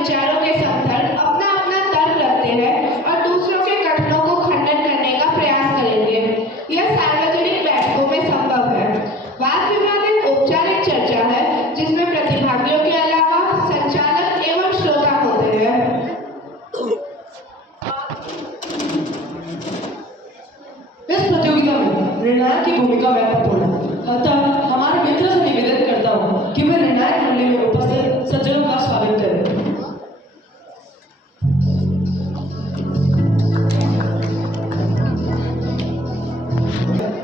विचारों के समर्थन अपना अपना तर्क रखते हैं और दूसरों के कथनों को खंडन करने का प्रयास करेंगे। यह सार्वजनिक बैठकों में संभव है। वाद विवाद एक औपचारिक चर्चा है जिसमें प्रतिभागियों के अलावा संचालक एवं श्रोता होते हैं। इस प्रतियोगिता में निर्णायक की भूमिका महत्वपूर्ण है, अतः हमारे मित्र से निवेदन करता हूँ कि वे निर्णायक मंडली में उपस्थित सज्जनों का स्वागत करें।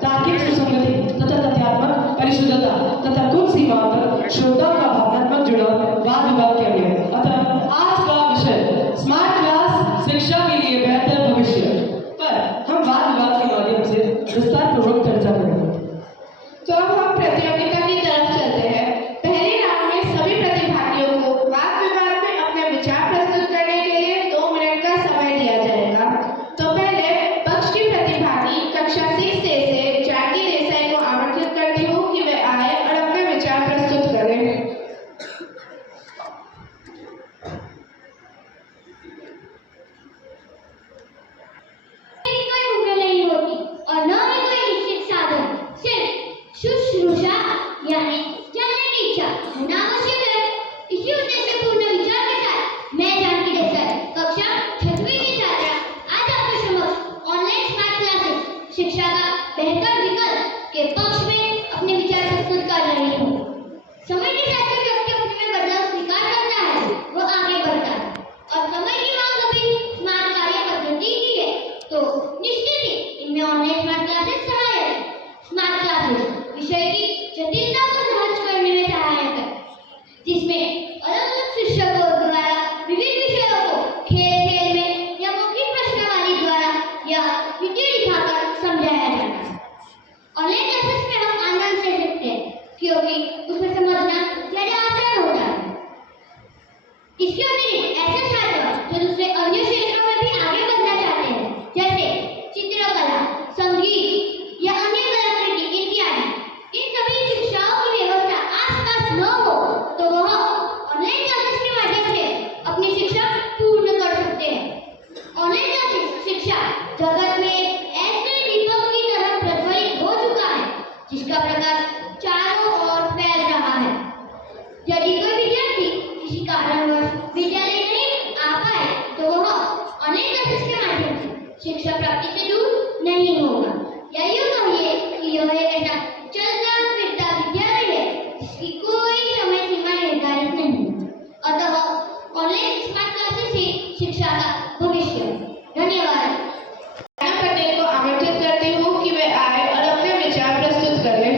तार्किक सुसंगति तथा तथ्यात्मक परिशुद्धता तथा कुछ सीमाओं पर श्रोताओं का भावनात्मक जुड़ाव वाद विवाद के लिए। अतः आज का विषय स्मार्ट क्लास शिक्षा के लिए बेहतर भविष्य पर हम वाद विवाद के माध्यम से विस्तार पूर्वक चर्चा करेंगे। तो अब हम प्रतियोगिता की तरफ चलते हैं। पहले राउंड में सभी प्रतिभागियों को वाद विवाद में अपने विचार प्रस्तुत करने के लिए 2 मिनट का समय दिया जाएगा। तो पहले पक्ष की प्रतिभागी कक्षा 6 से जानकी देसाई को आमंत्रित करती हूँ कि वे आए और अपने विचार प्रस्तुत करें। शुश्रूषा यानी जानने की इच्छा होना आवश्यक है। इसी उद्देश्य पूर्ण विचार के साथ मैं जानकी देसाई कक्षा 6वीं की छात्रा आज आपके समक्ष ऑनलाइन स्मार्ट क्लासेस शिक्षा का बेहतर विकल्प के पक्ष में अपने विचार प्रस्तुत कर रही हूँ। समय के साथ जो व्यक्ति अपने में बदलाव स्वीकार करता है वो आगे बढ़ता है और समय की मांग अभी स्मार्ट कार्य पद्धति की है तो निश्चित ही इनमें ऑनलाइन स्मार्ट क्लासेस सहायक है। स्मार्ट क्लासेस विषय की जटिलता को सहज करने में सहायक है, जिसमें अलग-अलग शिक्षकों द्वारा विभिन्न विषयों को खेल में या मौखिक प्रश्नावली द्वारा या वीडियो दिखाकर समझाया जाता है। ऑनलाइन क्लासेस में हम आनंद से सीखते हैं क्योंकि उसमें समझना ज्यादा आसान होता है। इसके अतिरिक्त ऐसे छात्र जो दूसरे अन्य क्षेत्रों में भी आगे बढ़ना चाहते हैं जैसे चित्रकला, संगीत या अन्य कलाकृति इत्यादि, इन सभी शिक्षाओं की व्यवस्था आसपास न हो तो वह ऑनलाइन क्लासेस के माध्यम से अपनी शिक्षा पूर्ण कर सकते हैं। ऑनलाइन क्लासेस शिक्षा जगत में ऐसे दीपक की तरह प्रज्वलित हो चुका है जिसका प्रकाश चारों ओर फैल रहा है। यदि कोई विद्यार्थी किसी कारणवश विद्यालय नहीं आ पाए तो वह ऑनलाइन क्लासेस के माध्यम से शिक्षा प्राप्ति से दूर नहीं होगा। या यूँ कहिए कि यह एक ऐसा चलता फिरता विद्यालय है जिसकी कोई समय सीमा निर्धारित नहीं। अतः ऑनलाइन स्मार्ट क्लासेस ही शिक्षा का भविष्य है। धन्यवाद। पटेल को आमंत्रित करती हूँ कि वे आए और अपने विचार प्रस्तुत करें।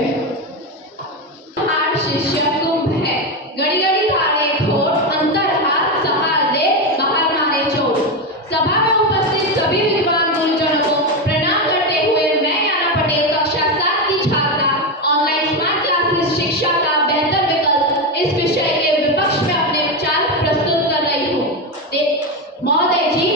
हमार शिष्य कुंभ है, गड़ी गड़ी भारे ठोट, अंतर हाथ सहार दे, बाहर मारे चोट। सभा में उपस्थित सभी विद्वान गुरुजनों को प्रणाम करते हुए मैं याना पटेल कक्षा 7 की छात्रा ऑनलाइन स्मार्ट क्लासेस शिक्षा का बेहतर विकल्प इस विषय के विपक्ष में अपने विचार प्रस्तुत कर रही हूँ। महोदय जी,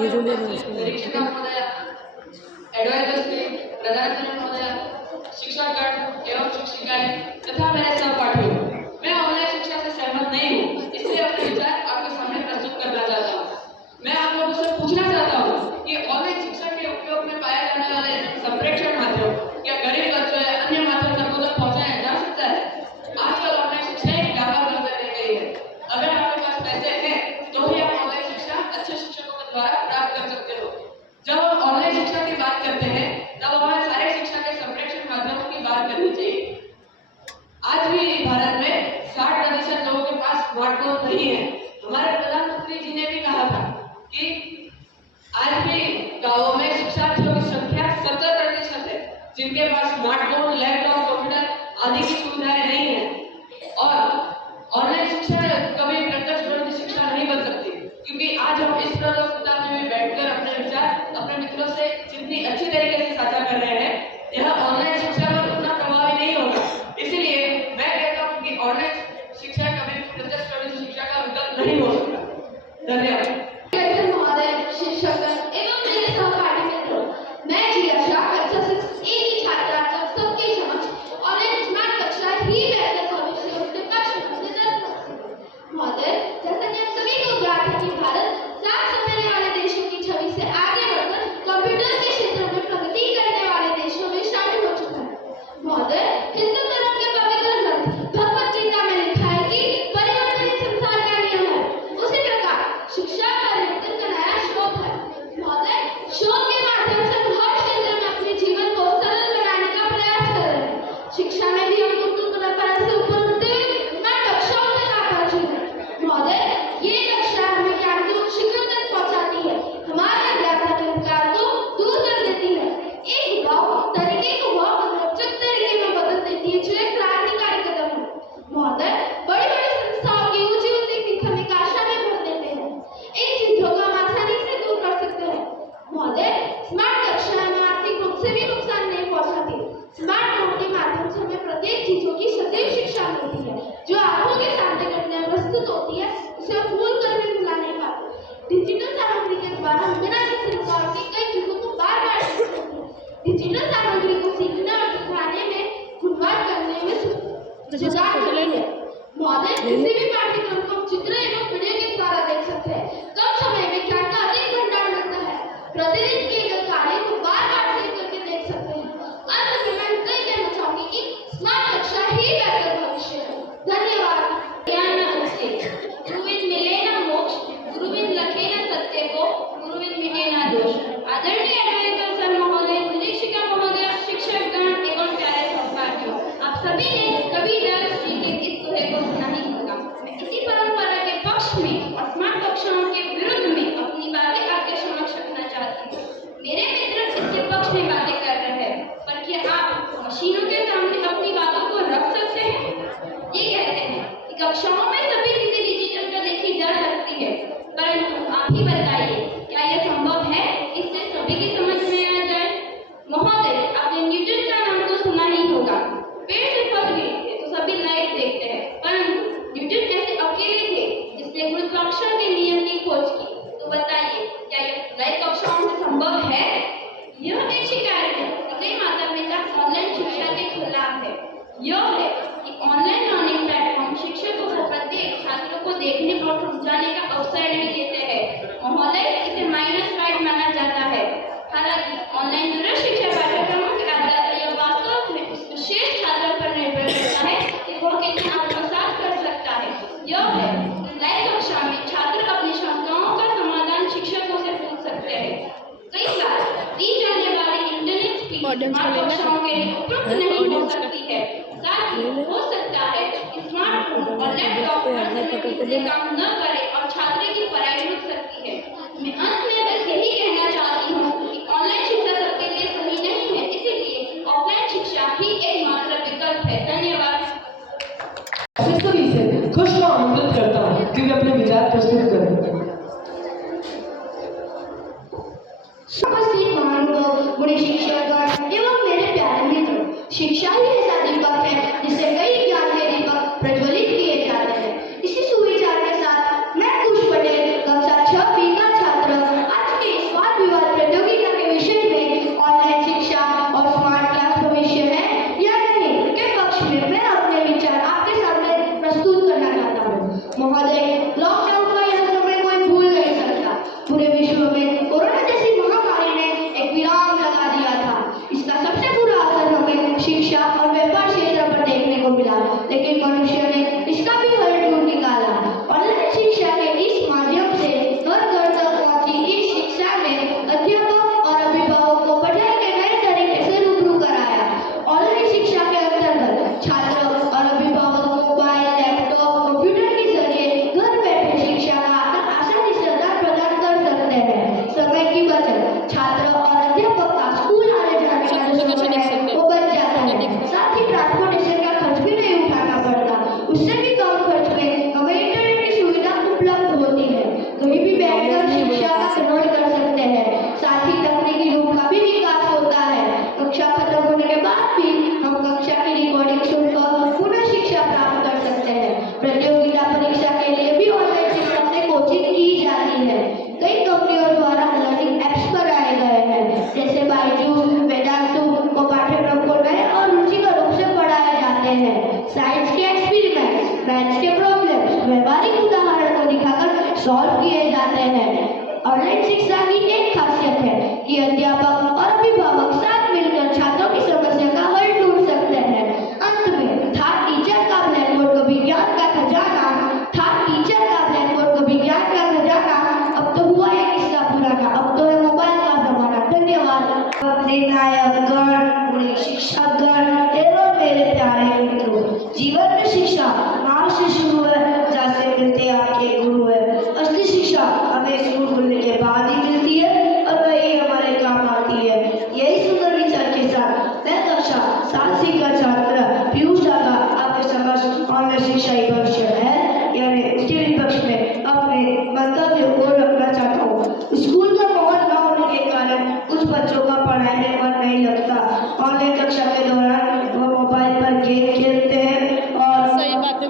निरीक्षका महोदय, एडवाइजर श्री, प्रधानाचार्य महोदय, शिक्षकगण एवं शिक्षिकाएं तथा मेरे सहपाठियों, मैं ऑनलाइन शिक्षा से सहमत नहीं हूँ, इसलिए अपने विचार आपके सामने प्रस्तुत करना चाहता हूँ। मैं आप लोगों से पूछना चाहता हूँ कि ऑनलाइन शिक्षा के उपयोग में पाए जाने वाले संप्रेषण माध्यम क्या गरीब बच्चों या अन्य माध्यम तक उन्हें पहुँचाया जा सकता है? आजकल ऑनलाइन शिक्षा एक व्यापार बन कर रह गई है। अगर आपके पास पैसे हैं तो ही आप ऑनलाइन शिक्षा अच्छे शिक्षकों के द्वारा प्राप्त कर सकते हो। जब हम ऑनलाइन शिक्षा की बात करते हैं तब हमें सारे शिक्षा के संप्रेषण माध्यमों की बात करनी चाहिए। आज भी भारत में 60% लोगों के पास स्मार्टफोन नहीं है। हमारे प्रधानमंत्री जी ने भी कहा था कि आज भी गांवों में शिक्षार्थियों की संख्या 70% है जिनके पास स्मार्टफोन, लैपटॉप, कंप्यूटर आदि की सुविधाएं नहीं है। और ऑनलाइन शिक्षा कभी प्रत्यक्ष विरोधी शिक्षा नहीं बन सकती, क्योंकि आज हम इस प्रतियोगिता में भी बैठकर अपने विचार अपने मित्रों से जितनी अच्छी तरीके से साझा कर रहे हैं, यह ऑनलाइन शिक्षा पर उतना प्रभावी नहीं होगा। इसलिए मैं कहता हूँ कि ऑनलाइन शिक्षा कभी प्रत्यक्ष विरोधी शिक्षा का विकल्प नहीं हो सकता। धन्यवाद। महोदय, शिक्षकगण एवं मेरे सहपाठी मित्रों, मैं जियाशा कक्षा 6A की छात्रा आप सबके समक्ष ऑनलाइन स्मार्ट कक्षा ही बेहतर भविष्य और पक्ष में दर्ज करती हूँ। महोदय, जैसा कि हम सभी को ज्ञात है कि भारत 7 सफलने वाले देशों की छवि से आगे बढ़कर कंप्यूटर के क्षेत्र में प्रगति करने वाले देशों में शामिल हो चुका है। महोदय, हिंदू धर्म के पवित्र ग्रंथ भगवद गीता में लिखा है कि परिवर्तन ही संसार का नियम है। उसी प्रकार शिक्षा परिवर्तन का नया स्रोत है। महोदय, शोध के माध्यम से हम हर क्षेत्र में अपने जीवन को सरल बनाने का प्रयास कर रहे हैं। शिक्षा में भी हम गुरुकुल परंपरा से ऊपर उठते हुए स्मार्ट कक्षाओं तक आ पहुंचे हैं। महोदय, ये कक्षा हमें ज्ञान की उच्च शिखर तक पहुंचाती है, हमारे अज्ञानता के अंधकार को दूर कर देती है, एक गाँव तरीके को बहुत रोचक तरीके में बदल देती है, जो एक क्रांतिकारी कदम है। महोदय, बड़ी बड़ी संस्थाओं की ऊंची ऊंची हमें आशा में भर देते हैं, इन चीजों को हम आसानी से दूर कर सकते हैं। महोदय, स्मार्ट कक्षाएं हमें आर्थिक रूप से भी नुकसान नहीं पहुंचाती। स्मार्टफोन के माध्यम से हमें प्रत्येक चीजों की सदैव शिक्षा मिलती है, जो आंखों के सामने घटना प्रस्तुत होती है उसे हम भूल कर भी भुला नहीं पाते। डिजिटल सामग्री के द्वारा हम बिना किसी रुकावट के कई चीजों को बार बार सीख सकते हैं। डिजिटल सामग्री को सीखने और सिखाने में गुणवत्ता करने में सुधार करती है। महोदय, किसी भी पाठ्यक्रम को हम चित्र एवं वीडियो के द्वारा देख सकते हैं। कम समय में ज्ञान का अधिक भंडार मिलता है। प्रतिदिन किए गए कार्य को बार बार सेव करके देख सकते हैं। अंत में मैं इतना ही कहना चाहूंगी कि स्मार्ट कक्षा ही बेहतर भविष्य है। धन्यवाद। ज्ञान से गुरुविन मिले न मोक्ष, गुरुविन लखे न सत्य को, गुरुविन मिटे न दोष। आदरणीय एडवाइजर सर महोदय, निरीक्षिका महोदय, शिक्षकगण एवं प्यारे सहपाठियों, आप सभी ने कबीरदास जी के इस दोहे को सुना ही होगा। मैं इसी परंपरा के पक्ष में और स्मार्ट कक्षाओं के विरुद्ध में अपनी बातें आपके समक्ष रखना चाहती हूँ। मेरे मित्र इसके पक्ष में बातें कर रहे हैं, पर क्या आप मशीनों के सामने अपनी बातों को रख सकते हैं? ये कहते हैं कि कक्षाओं में सभी चीजें डिजिटल पर देखी जा सकती है, परंतु आप ही बताइए, क्या यह संभव है इससे सभी की समझ में आ जाए? महोदय, आपने न्यूटन का नाम तो सुना ही होगा। पेड़ से फल गिरते तो सभी लाइट देखते हैं, परंतु न्यूटन ऐसे अकेले थे जिसने गुरुत्वाकर्षण के नियम की खोज की। तो बताइए, क्या यह लाइव कक्षाओं से संभव है? यह एक शिकायत है कि कई माता पिता ऑनलाइन शिक्षा के खिलाफ है। यह है कि ऑनलाइन लर्निंग प्लेटफॉर्म शिक्षकों को प्रत्येक छात्रों को देखने और समझाने का अवसर नहीं देते हैं। महोदय, इसे -5 माना जाता है। हालांकि ऑनलाइन दूर शिक्षा पाठ्यक्रमों के आधार पर यह वास्तव में उस विशेष छात्र पर निर्भर करता है कि वह कितना आत्मसात कर सकता है। यह है कि लाइव कक्षा में छात्र अपनी शंकाओं का समाधान शिक्षकों से पूछ सकते हैं। कई बार दी जाने वाली इंटरनेट स्पीड स्मार्ट कक्षाओं के लिए उपयुक्त नहीं हो सकती है। साथ ही हो सकता है कि स्मार्टफोन और लैपटॉप पर काम न करे और छात्र की पढ़ाई रुक सकती है। मैं अंत में बस यही कहना चाहती हूँ कि ऑनलाइन शिक्षा सबके लिए सही नहीं है, इसीलिए ऑफलाइन शिक्षा ही एकमात्र विकल्प है। धन्यवाद। सभी से खुश व आमंत्रित करता हूँ कि वे अपने विचार प्रस्तुत करें। उपस्थित महानुभाव, गुणी शिक्षकगण एवं मेरे प्यारे मित्रों, शिक्षा ही ऐसा दीपक है जिससे कई ज्ञान के दीपक प्रज्वलित किए जाते हैं। इसी सुविचार के साथ मैं सॉल्व किए जाते हैं। ऑनलाइन शिक्षा की एक खासियत है कि अध्यापक और अभिभावक साथ मिलकर छात्रों की समस्या का हल ढूंढ सकते हैं। अंत में था टीचर का ब्लैकबोर्ड को विज्ञान का खजाना, अब तो हुआ है किस्सा पुराना, अब तो है मोबाइल का जमाना। धन्यवाद। नायकगण, पूरी शिक्षकगण एवं मेरे प्यारे मित्रों, जीवन में शिक्षा माँ से शुरू है, जहाँ से मिलते आपके गुरु है। असली शिक्षा हमें स्कूल खुलने के बाद ही मिलती है और वही हमारे काम आती है। यही सुंदर विचार के साथ मैं कक्षा 7 का छात्र पीयूष दादा आपके समक्ष ऑनलाइन शिक्षा ही भविष्य है यानी उसके विपक्ष में अपने मंतव्य को रखना चाहता हूँ। स्कूल का माहौल न होने के कारण कुछ बच्चों का पढ़ाई में मन नहीं लगता। ऑनलाइन कक्षा के दौरान वो मोबाइल पर गेम खेलते हैं और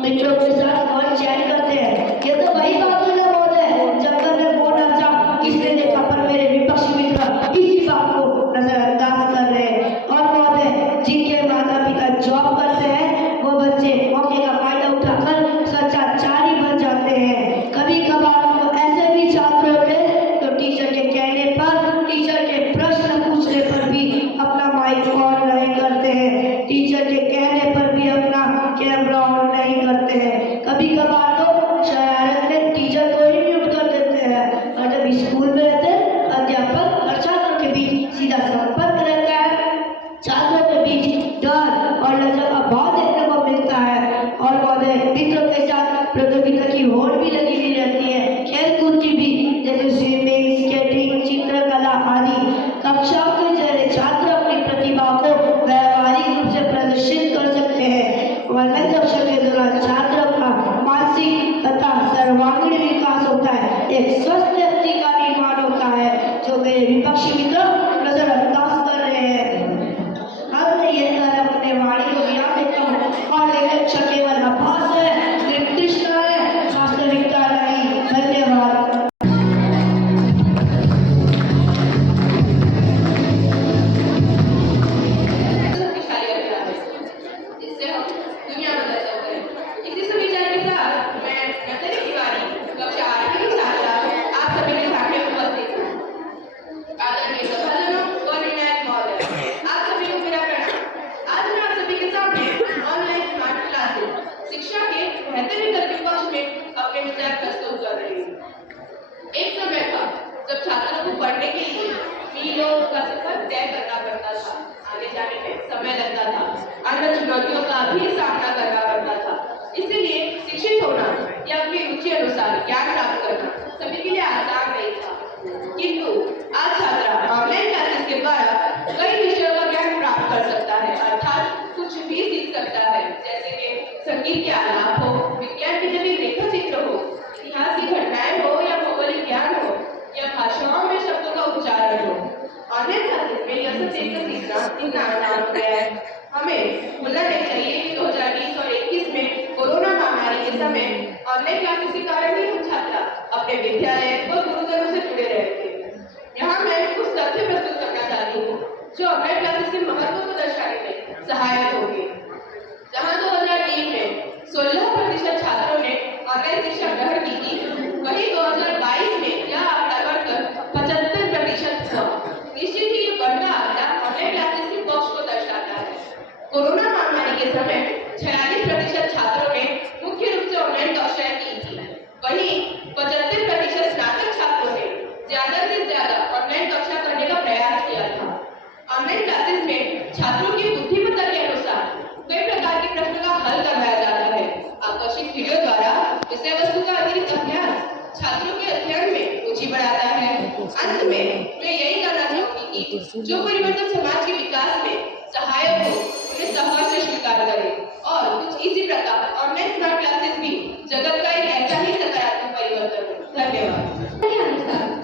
मित्रों के साथ कॉल चैट करते हैं। ये तो वही बात है ना महोदय, जब तक मैं बोल रहा था किसने देखा पर मेरे विपक्षी मित्र इसी बात को नजरअंदाज कर रहे हैं। और महोदय, जिनके माता पिता जॉब करते हैं वो बच्चे मौके का फायदा उठाकर सच्चाचारी बन जाते हैं। कभी कभार तो ऐसे भी छात्र होते हैं तो टीचर के कहने पर, टीचर के प्रश्न पूछने पर भी अपना माइक ऑन नहीं करते हैं, टीचर के कहने पर भी अपना कैमरा ऑन नहीं करते हैं। कभी कभार तो शरारत में टीचर को ही म्यूट कर देते हैं। और जब स्कूल में रहते हैं अध्यापक और छात्रों के बीच सीधा संपर्क रहता है। छात्रों के बीच डर और लज्जा का भाव देखने को मिलता है। और महोदय, मित्रों के साथ प्रतियोगिता की होड़ भी लगी हुई रहती है, खेल कूद की भी, जैसे स्विमिंग, स्केटिंग, चित्रकला आदि। कक्षाओं के जरिए छात्र अपनी प्रतिभा को व्यावहारिक रूप से प्रदर्शित कर सकते हैं। ऑनलाइन कक्षा के दौरान छात्रों का मानसिक तथा सर्वांगीण विकास होता है, एक स्वस्थ व्यक्ति का निर्माण होता है, जो मेरे विपक्षी मित्र नजरअंदाज कर रहे हैं। हम ये कर अपने वाणी को विराम देता हूँ। ऑनलाइन कक्षा केवल आभास है, निर्दिष्टता है, वास्तविकता नहीं। धन्यवाद। शक्तिशाली अभियान है, जिससे हम दुनिया बदल सकते हैं। इसी सब विचार के साथ मैं नंदिनी तिवारी, कक्षा 8वीं की छात्रा, आप सभी के सामने उपस्थित हूँ। आदरणीय सभाजनों और विनायक महोदय, आप सभी को मेरा प्रणाम। आज मैं आप सभी के सामने ऑनलाइन स्मार्ट क्लासेस शिक्षा के बेहतर विकल्प के पक्ष में अपने विचार प्रस्तुत कर रही हूँ। एक समय था जब छात्रों को पढ़ने के लिए मीलों का सफर तय करना पड़ता था, आगे जाने में समय लगता था, अन्य चुनौतियों का भी सामना करना पड़ता था। इसीलिए शिक्षित होना या अपनी रुचि अनुसार ज्ञान प्राप्त करना सभी के लिए आसान नहीं था। किंतु आज छात्रा ऑनलाइन क्लासेस के द्वारा कई विषयों का ज्ञान प्राप्त कर सकता है, अर्थात कुछ भी सीख सकता है, जैसे कि संगीत के आलाप हो, विज्ञान के जैविक रेखा चित्र हो, इतिहास की घटनाएं हो या भौगोलिक ज्ञान हो या भाषाओं में शब्दों का उच्चारण हो। ऑनलाइन क्लासेस में यह सब देखकर सीखना इतना आसान हो गया है। हमें भूलना नहीं चाहिए कि 2020 और 21 में कोरोना महामारी के समय ऑनलाइन क्लासेस के कारण ही हम छात्रा अपने विद्यालय और गुरुजनों से जुड़े रहे थे। यहाँ मैं कुछ तथ्य प्रस्तुत करना चाहती हूँ जो ऑनलाइन क्लासेस के महत्व को दर्शाने में सहायक होंगे। जहाँ 2003 में 16% छात्रों ने ऑनलाइन शिक्षा ग्रहण की थी, वहीं 2022 में यह आंकड़ा बढ़कर 75% हुआ। निश्चित ही ये बढ़ता आंकड़ा ऑनलाइन क्लासेस के पक्ष को दर्शाता है। कोरोना महामारी के समय 46% छात्रों ने मुख्य रूप से ऑनलाइन कक्षाएं की थी, वहीं 75% स्नातक छात्रों ने ज्यादा से ज्यादा ऑनलाइन कक्षा करने का प्रयास किया था। ऑनलाइन क्लासेस में छात्रों की बुद्धिमत्ता के अनुसार कई प्रकार के प्रश्नों का हल करवाया जाता है। आकर्षक वीडियो द्वारा विषय वस्तु का अतिरिक्त अभ्यास छात्रों के अध्ययन में रुचि बढ़ाता है। अंत में मैं यही कहना चाहूंगी कि जो परिवर्तन समाज के विकास में सहायक हो उन्हें सहर्ष से स्वीकार करें और कुछ इसी प्रकार ऑनलाइन स्मार्ट क्लासेस भी जगत का एक ऐसा ही सकारात्मक परिवर्तन हो। धन्यवाद।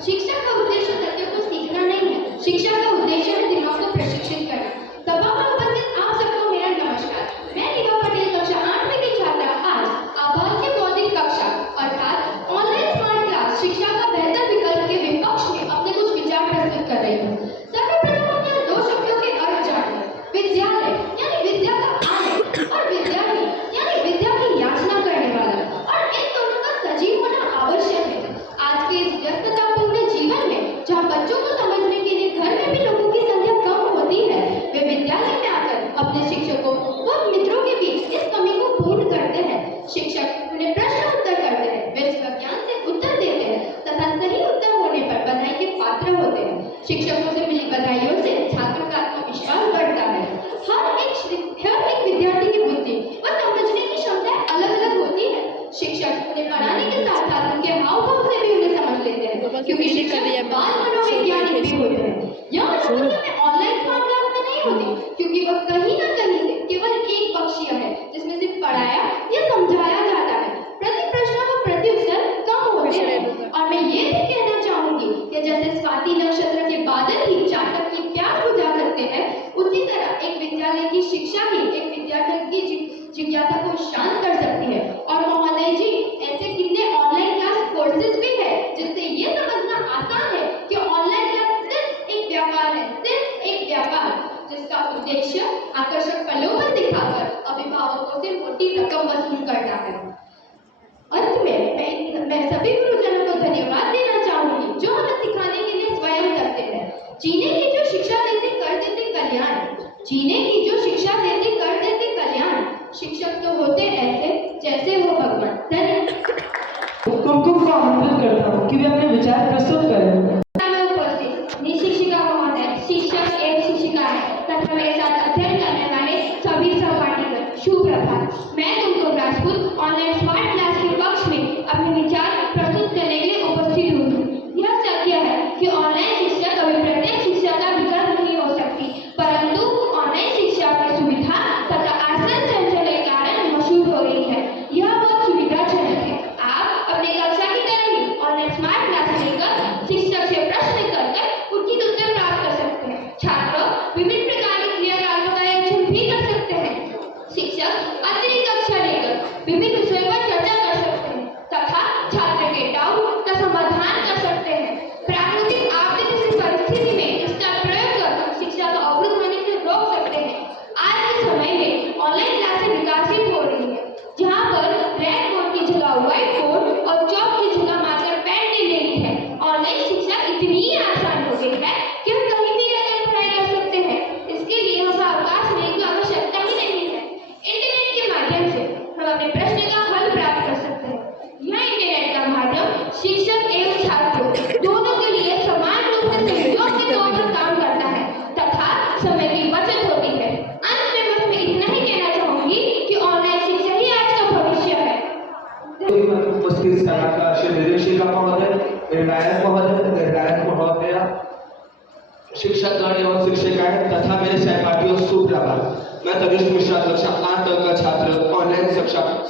शिक्षा का उद्देश्य तथ्यों को सीखना नहीं है, शिक्षा का उद्देश्य है दिमाग को प्रशिक्षित करना। सभा में उपस्थित आप सबको मेरा नमस्कार। मैं रीवा पटेल, कक्षा 8वीं की छात्रा, आज आभासी बौद्धिक कक्षा अर्थात ऑनलाइन स्मार्ट क्लास शिक्षा का बेहतर विकल्प के विपक्ष में अपने कुछ विचार प्रस्तुत कर रही हूँ। सर्वप्रथम हम यहाँ दो शब्दों के अर्थ जानेंगे, विद्यालय यानी विद्या का आनंद और विद्यार्थी यानी विद्या की याचना करने वाला, और इन दोनों का सजीव होना आवश्यक है। अंत में मैं सभी गुरुजनों को धन्यवाद देना चाहूंगी जो हमें सिखाने के लिए स्वयं करते हैं। जीने की जो शिक्षा देते कर देते कल्याण, जीने की जो शिक्षा देते कर देते कल्याण। शिक्षक तो होते ऐसे जैसे हो भगवान। धन्यवाद। कुमकुम को आमंत्रित करता हूँ कि वे अपने विचार प्रस्तुत करें। उपस्थित निशिक्षिका महोदय, शिक्षक एवं शिक्षिकाएं तथा मेरे साथ अध्ययन करने वाले सभी सहपाठीगण, शुभ प्रभात। मैं कुमकुम राजपूत ऑनलाइन स्मार्ट क्लास के पक्ष में अपने विचार प्रस्तुत करने के लिए उपस्थित हूँ। यह सत्य है कि ऑनलाइन शिक्षा कभी प्रत्यक्ष शिक्षा का विकल्प नहीं हो सकती, परंतु ऑनलाइन शिक्षा की सुविधा तथा आसान चंचल के कारण मशहूर हो रही है। यह बहुत सुविधाजनक है। आप अपने कक्षा की तरह ही ऑनलाइन स्मार्ट क्लास लेकर शिक्षक से प्रश्न कर उचित उत्तर प्राप्त कर सकते हैं। छात्र विभिन्न प्रकार के क्रियाकलापों का आयोजन भी कर सकते हैं। शिक्षक अतिरिक्त कक्षा लेकर विभिन्न विषयों पर चर्चा कर सकते हैं तथा छात्र के डाउट का समाधान कर सकते हैं। प्राकृतिक आपदा जैसी परिस्थिति में इसका प्रयोग कर शिक्षा को अवरुद्ध होने से रोक सकते हैं। आज के समय में ऑनलाइन क्लासें विकसित हो रही है, जहाँ पर रेड बोर्ड की जगह व्हाइट बोर्ड और चौक की जगह मार्कर पेन ने ले ली है। ऑनलाइन शिक्षा इतनी आसान हो गई है कि हम कहीं भी रहकर पढ़ाई कर सकते हैं। इसके लिए हमें अवकाश लेने की आवश्यकता ही नहीं है। इंटरनेट के माध्यम से हम अपने प्रश्न का हल प्राप्त कर सकते हैं। यह इंटरनेट का माध्यम शिक्षक एवं छात्रों दोनों के लिए समान रूप से सहयोग के तौर पर काम करता है तथा समय की बचत होती है। अंत में बस मैं इतना ही कहना चाहूंगी कि ऑनलाइन शिक्षा ही आज का भविष्य है। उपस्थित सहायक निर्देशिका महोदय, निर्णायक महोदय, निर्णायक महोदया, शिक्षकगण एवं शिक्षिकाएं तथा मेरे सहपाठियों, शुभ प्रभात। मैं तनिष्क मिश्रा कक्षा 8 तक का छात्र ऑनलाइन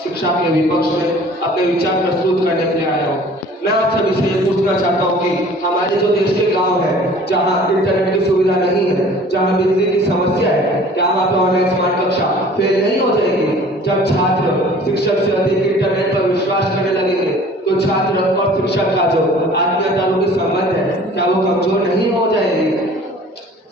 शिक्षा के विपक्ष में अपने विचार प्रस्तुत करने के लिए आया हूँ। मैं आप सभी से ये पूछना चाहता हूँ कि हमारे जो देश के गांव है जहाँ इंटरनेट की सुविधा नहीं है, जहाँ बिजली की समस्या है, क्या वहाँ पे ऑनलाइन स्मार्ट कक्षा फेल नहीं हो जाएगी? जब छात्र शिक्षक से अधिक इंटरनेट पर विश्वास करने लगेंगे तो छात्र और शिक्षक का जो आत्मीयतारों संबंध है क्या वो कमजोर नहीं हो जाएगी?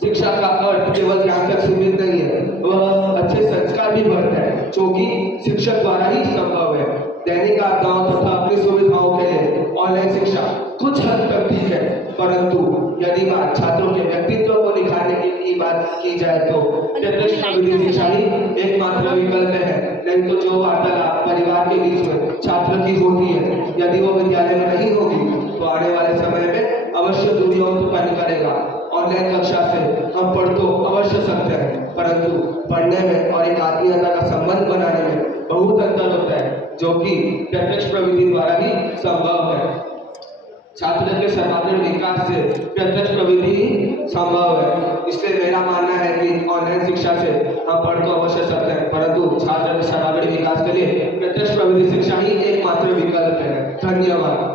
शिक्षा का अर्थ केवल ज्ञान तक सीमित नहीं है, वह अच्छे संस्कार भी बढ़ता है जो कि शिक्षक द्वारा ही संभव है। दैनिक आपदाओं तथा अपनी सुविधाओं के लिए ऑनलाइन शिक्षा कुछ हद तक ठीक है, परंतु यदि बात छात्रों के व्यक्तित्व को निखारने की बात की जाए तो प्रत्यक्ष प्रविधि शिक्षा ही एकमात्र विकल्प है। नहीं तो जो वार्तालाप परिवार के बीच में छात्र की होती है, यदि वो विद्यालय में नहीं होगी तो आने वाले समय में अवश्य दूरियों उत्पन्न करेगा। ऑनलाइन कक्षा से हम पढ़ तो अवश्य सकते हैं, परंतु पढ़ने में और एक आत्मीयता का संबंध बनाने में बहुत अंतर होता है जो कि प्रत्यक्ष प्रविधि द्वारा ही संभव है। छात्र के सर्वांगीण विकास से प्रत्यक्ष प्रविधि ही संभव है। इसलिए मेरा मानना है कि ऑनलाइन शिक्षा से हम पढ़ तो अवश्य सकते हैं, परंतु छात्र के सर्वांगीण विकास के लिए प्रत्यक्ष प्रविधि शिक्षा ही एकमात्र विकल्प है। धन्यवाद।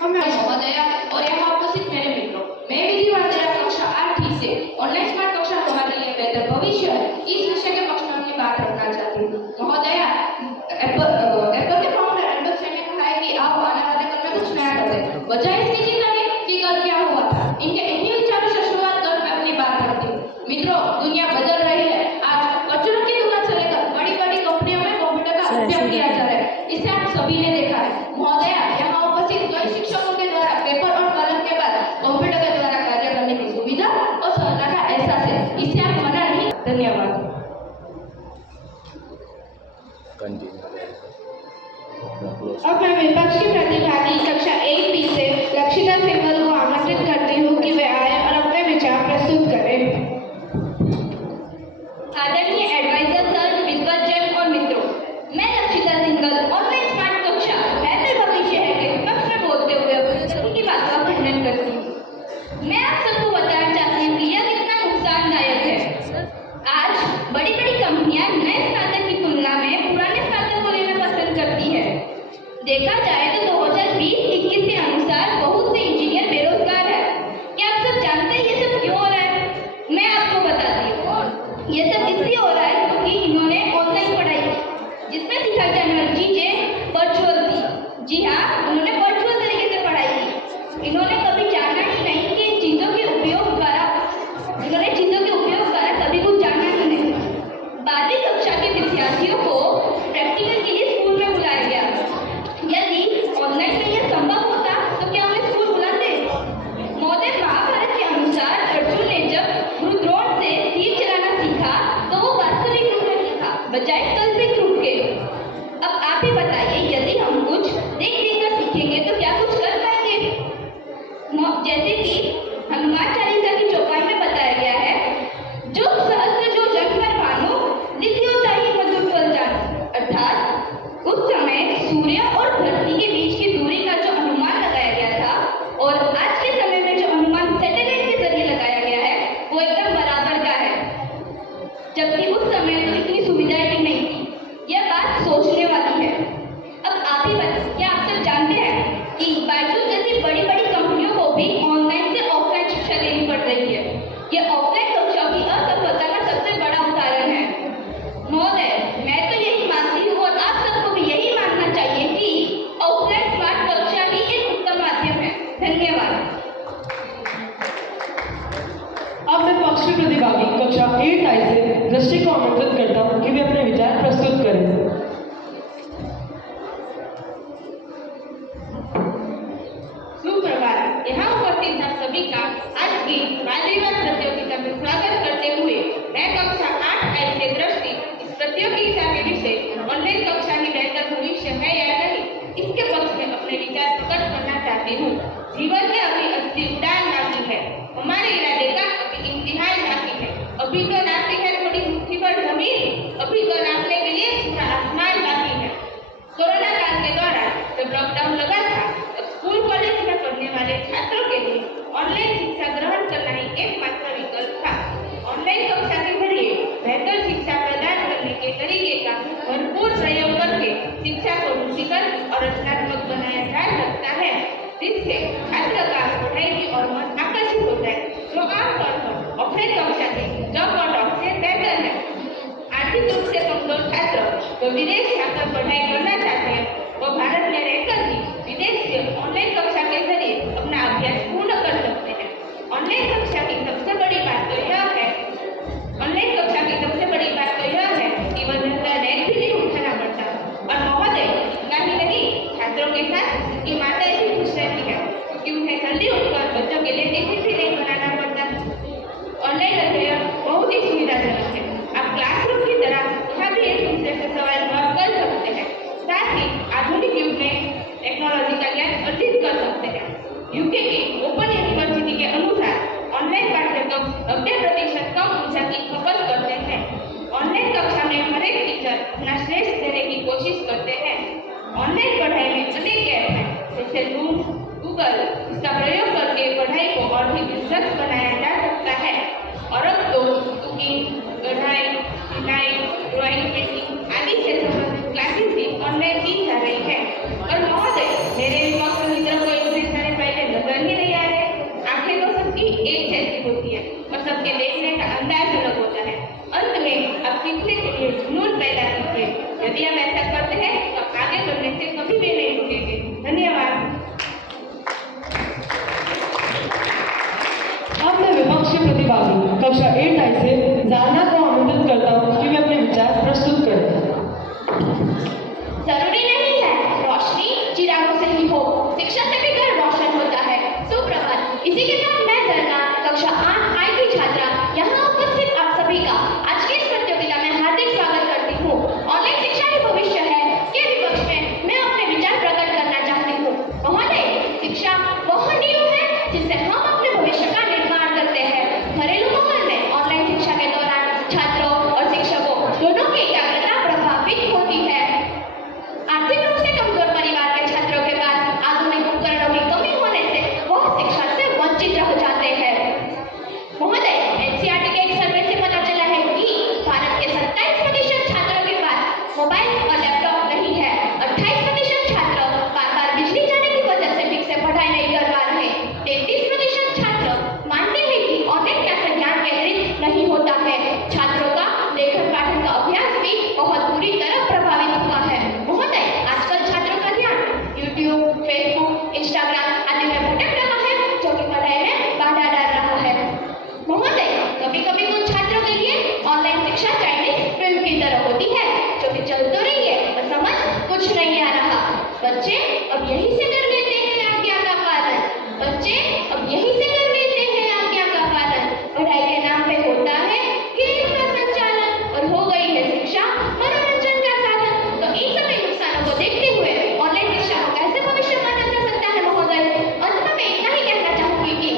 महोदया और यहाँ उपस्थित मेरे मित्रों, मैं विधि वार्ता कक्षा 8 से ऑनलाइन स्मार्ट कक्षा हमारे लिए बेहतर भविष्य है इस विषय के पक्ष में अपनी बात रखना चाहती हूँ। महोदया, एप्पल के फाउंडर एल्बर्ट ने कहा है कि आओ आने वाले कल में कुछ नया करते हैं। वजह इसकी चिंता नहीं कि कल क्या हुआ था। इनके इन्हीं विचारों से शुरुआत कर मैं अपनी बात रखती हूँ। मित्रों, दुनिया बदल रही है। आज बच्चों की दुकान से लेकर बड़ी बड़ी कंपनियों में कंप्यूटर का उपयोग किया जा रहा है। इसे आप सभी ने देखा है। महोदया, यहाँ उपस्थित कई शिक्षकों के द्वारा पेपर और कलम के बाद कंप्यूटर के द्वारा कार्य करने की सुविधा और सरलता का एहसास है। इसे आप मना नहीं। धन्यवाद। अब मैं विपक्ष के प्रतिभागी कक्षा 1B से लक्षिता सिंघल को आमंत्रित करती हूँ कि वे आए और अपने विचार प्रस्तुत करें। आदरणीय एडवाइजर सर, विद्वज्जन और मित्रों, मैं लक्षिता सिंघल ऑनलाइन स्मार्ट कक्षा बेहतर भविष्य है के विपक्ष में बोलते हुए अपनी सभी की बात का खंडन करती हूँ। मैं आप सबको बताना चाहती हूँ कि यह कितना नुकसानदायक है। आज बड़ी बड़ी कंपनियां नए स्नातक की तुलना में पुराने स्नातक को लेना पसंद करती है। देखा जाए तो 2020-21 के अनुसार बहुत से इंजीनियर बेरोजगार है। क्या आप सब जानते हैं ये सब क्यों हो रहा है? मैं आपको बताती हूँ। ये सब इसलिए हो रहा है क्योंकि इन्होंने ऑनलाइन पढ़ाई की, जिसमें सिखाई जाने वाली चीजें वर्चुअल थी। जी हाँ, उन्होंने वर्चुअल तरीके से पढ़ाई की। इन्होंने कभी जाना ही नहीं कि इन चीजों के उपयोग द्वारा सभी कुछ जाना ही नहीं। 12वीं कक्षा के विद्यार्थियों को जैसे कि हनुमान चालीसा की चौपाई में बताया गया है, जो सहस्त्र जो जग पर भानु नित्यो ताहि मधुर फल जान। अर्थात उस समय सूर्य और धरती के बीच की दूरी का जो अनुमान लगाया गया था और आज के समय में जो अनुमान सैटेलाइट के जरिए लगाया गया है वो एकदम बराबर का है, जबकि उस समय तो इतनी सुविधाएं भी नहीं थी। यह बात सोचने वाली है। अब आप ही बताइए, क्या आप सब जानते हैं कि बायजूस जैसी बड़ी बड़ी कंपनियों को भी ऑनलाइन से ऑफलाइन शिक्षा लेनी पड़ रही है। यह ऑफलाइन कक्षाओं की असफलता का सबसे बड़ा उदाहरण है। महोदय, मैं तो यही मानती हूँ और आप सबको भी यही मानना चाहिए कि ऑफलाइन स्मार्ट कक्षा ही एक उत्तम माध्यम है। धन्यवाद। अब मैं पक्ष प्रतिभागी कक्षा 8I से दृष्टि को आमंत्रित करता हूँ कि वे अपने विचार प्रस्तुत करें। सुप्रभात। यहाँ उपस्थित आप सभी का आज की बाल विवाह प्रतियोगिता में स्वागत करते हुए मैं कक्षा 8I से दृष्टि इस प्रतियोगिता के विषय ऑनलाइन कक्षा की बेहतर भविष्य है या नहीं, इसके पक्ष में अपने विचार प्रकट करना चाहती हूँ। जीवन में अभी असली उड़ान बाकी है, हमारे इरादे का अभी इम्तिहान बाकी है। अभी तो नापती है थोड़ी मुट्ठी भर जमीन, अभी तो नापने के लिए पूरा आसमान बाकी है। कोरोना काल के दौरान जब लॉकडाउन लगा था तब स्कूल कॉलेज में पढ़ने वाले छात्रों के लिए ऑनलाइन शिक्षा ग्रहण करना ही एकमात्र विकल्प था। ऑनलाइन कक्षा के जरिए बेहतर शिक्षा प्रदान करने के तरीके का भरपूर प्रयोग करके शिक्षा को रुचिकर और रचनात्मक बनाया जा सकता है, जिससे छात्र का पढ़ाई की ओर मन आकर्षित होता है, जो आमतौर पर ऑफलाइन कक्षा के जॉब और टॉप से बेहतर है। आर्थिक रूप से कमजोर छात्र जो विदेश जाकर पढ़ाई करना चाहते हैं वो भारत में रहकर भी विदेश से ऑनलाइन कक्षा के जरिए अपना अभ्यास पूर्ण कर सकते हैं। ऑनलाइन कक्षा की सबसे बड़ी बात तो यह है कि वह नेट भी नहीं उठाना पड़ता। और महोदय, इतना ही नहीं, छात्रों के साथ उनकी माताएं भी खुश रहती है क्योंकि उन्हें जल्दी उठकर बच्चों के लिए टिफिन भी नहीं बनाना पड़ता। ऑनलाइन अध्ययन बहुत ही सुविधाजनक है। आप क्लासरूम की तरह यहाँ भी एक दूसरे से सवाल जवाब कर सकते हैं, साथ ही आधुनिक युग में टेक्नोलॉजी का ज्ञान अर्जित कर सकते हैं। यूके की ओपन यूनिवर्सिटी के अनुसार ऑनलाइन पाठ्यक्रम 90% कम ऊर्जा की खपत करते हैं। ऑनलाइन कक्षा में हर एक टीचर अपना श्रेष्ठ देने की कोशिश करते हैं। ऑनलाइन पढ़ाई में अनेक ऐप हैं जैसे जूम, गूगल, इसका प्रयोग करके पढ़ाई को और भी दिलचस्प बनाया जा सकता है। और अब तो कुकिंग, कढ़ाई, सिलाई, ड्राइंग, पेंटिंग आदि से संबंधित क्लासेस भी ऑनलाइन दी जा रही है। और महोदय, मेरे विपक्ष मित्र को एक दूसरे से पहले नजर ही नहीं आ रहे। आंखें तो सबकी एक जैसी होती है और सबके देखने का अंदाज अलग होता है। अंत में आप सीखने के लिए जुनून पैदा कीजिए। यदि हम ऐसा करते हैं तो आगे बढ़ने से कभी भी नहीं रुकेंगे। धन्यवाद। अब मैं विपक्षी प्रतिभागी कक्षा 8I से जाना को आमंत्रित करता हूँ कि वे अपने विचार प्रस्तुत करें। जरूरी नहीं है रोशनी चिरागों से ही हो, शिक्षा से भी घर रोशन होता है। सुप्रभात। इसी के साथ मैं धरना कक्षा 8I की छात्रा यहाँ उपस्थित आप सभी का आज की इस प्रतियोगिता में हार्दिक स्वागत करती हूँ। ऑनलाइन शिक्षा ही भविष्य है के विपक्ष में मैं अपने विचार प्रकट करना चाहती हूँ। महोदय, शिक्षा वह नींव है जिससे हम अपने भविष्य का निर्माण करते हैं। घरेलू माहौल में ऑनलाइन शिक्षा के दौरान छात्रों और शिक्षकों दोनों की एकाग्रता प्रभावित होती है। आर्थिक रूप से कमजोर परिवार के छात्रों के पास आधुनिक उपकरणों की कमी होने से वह शिक्षा से वंचित रह जाते हैं। महोदय, NCERT के एक सर्वे से पता चला है कि भारत के 27% छात्रों के पास मोबाइल और लैपटॉप नहीं है। 28% छात्र बार-बार बिजली जाने की वजह से ठीक से पढ़ाई नहीं कर पा रहे। 33% छात्र मानते हैं कि ऑनलाइन क्लास से ज्ञान केंद्रित नहीं होता है। छात्रों का लेखन पाठन का अभ्यास भी बहुत बुरी तरह प्रभावित हुआ है। महोदय, आजकल छात्रों का ध्यान यूट्यूब, फेसबुक, इंस्टाग्राम आदि में भटक रहा है, जो कि पढ़ाई में बाधा डाल रहा है। महोदय, कभी-कभी कुछ छात्रों के लिए ऑनलाइन शिक्षा चाइनीज फिल्म की तरह होती है, जो कि चल तो रही है पर समझ कुछ नहीं आ रहा। बच्चे अब यही से कर लेते हैं आज्ञा का पालन। पढ़ाई के नाम पे होता है खेल का संचालन और हो गई है शिक्षा मनोरंजन का साधन। तो इन सभी नुकसानों को देखते हुए ऑनलाइन शिक्षा को कैसे भविष्य माना जा सकता है? महोदय, अंत में मैं इतना ही कहना चाहूंगी कि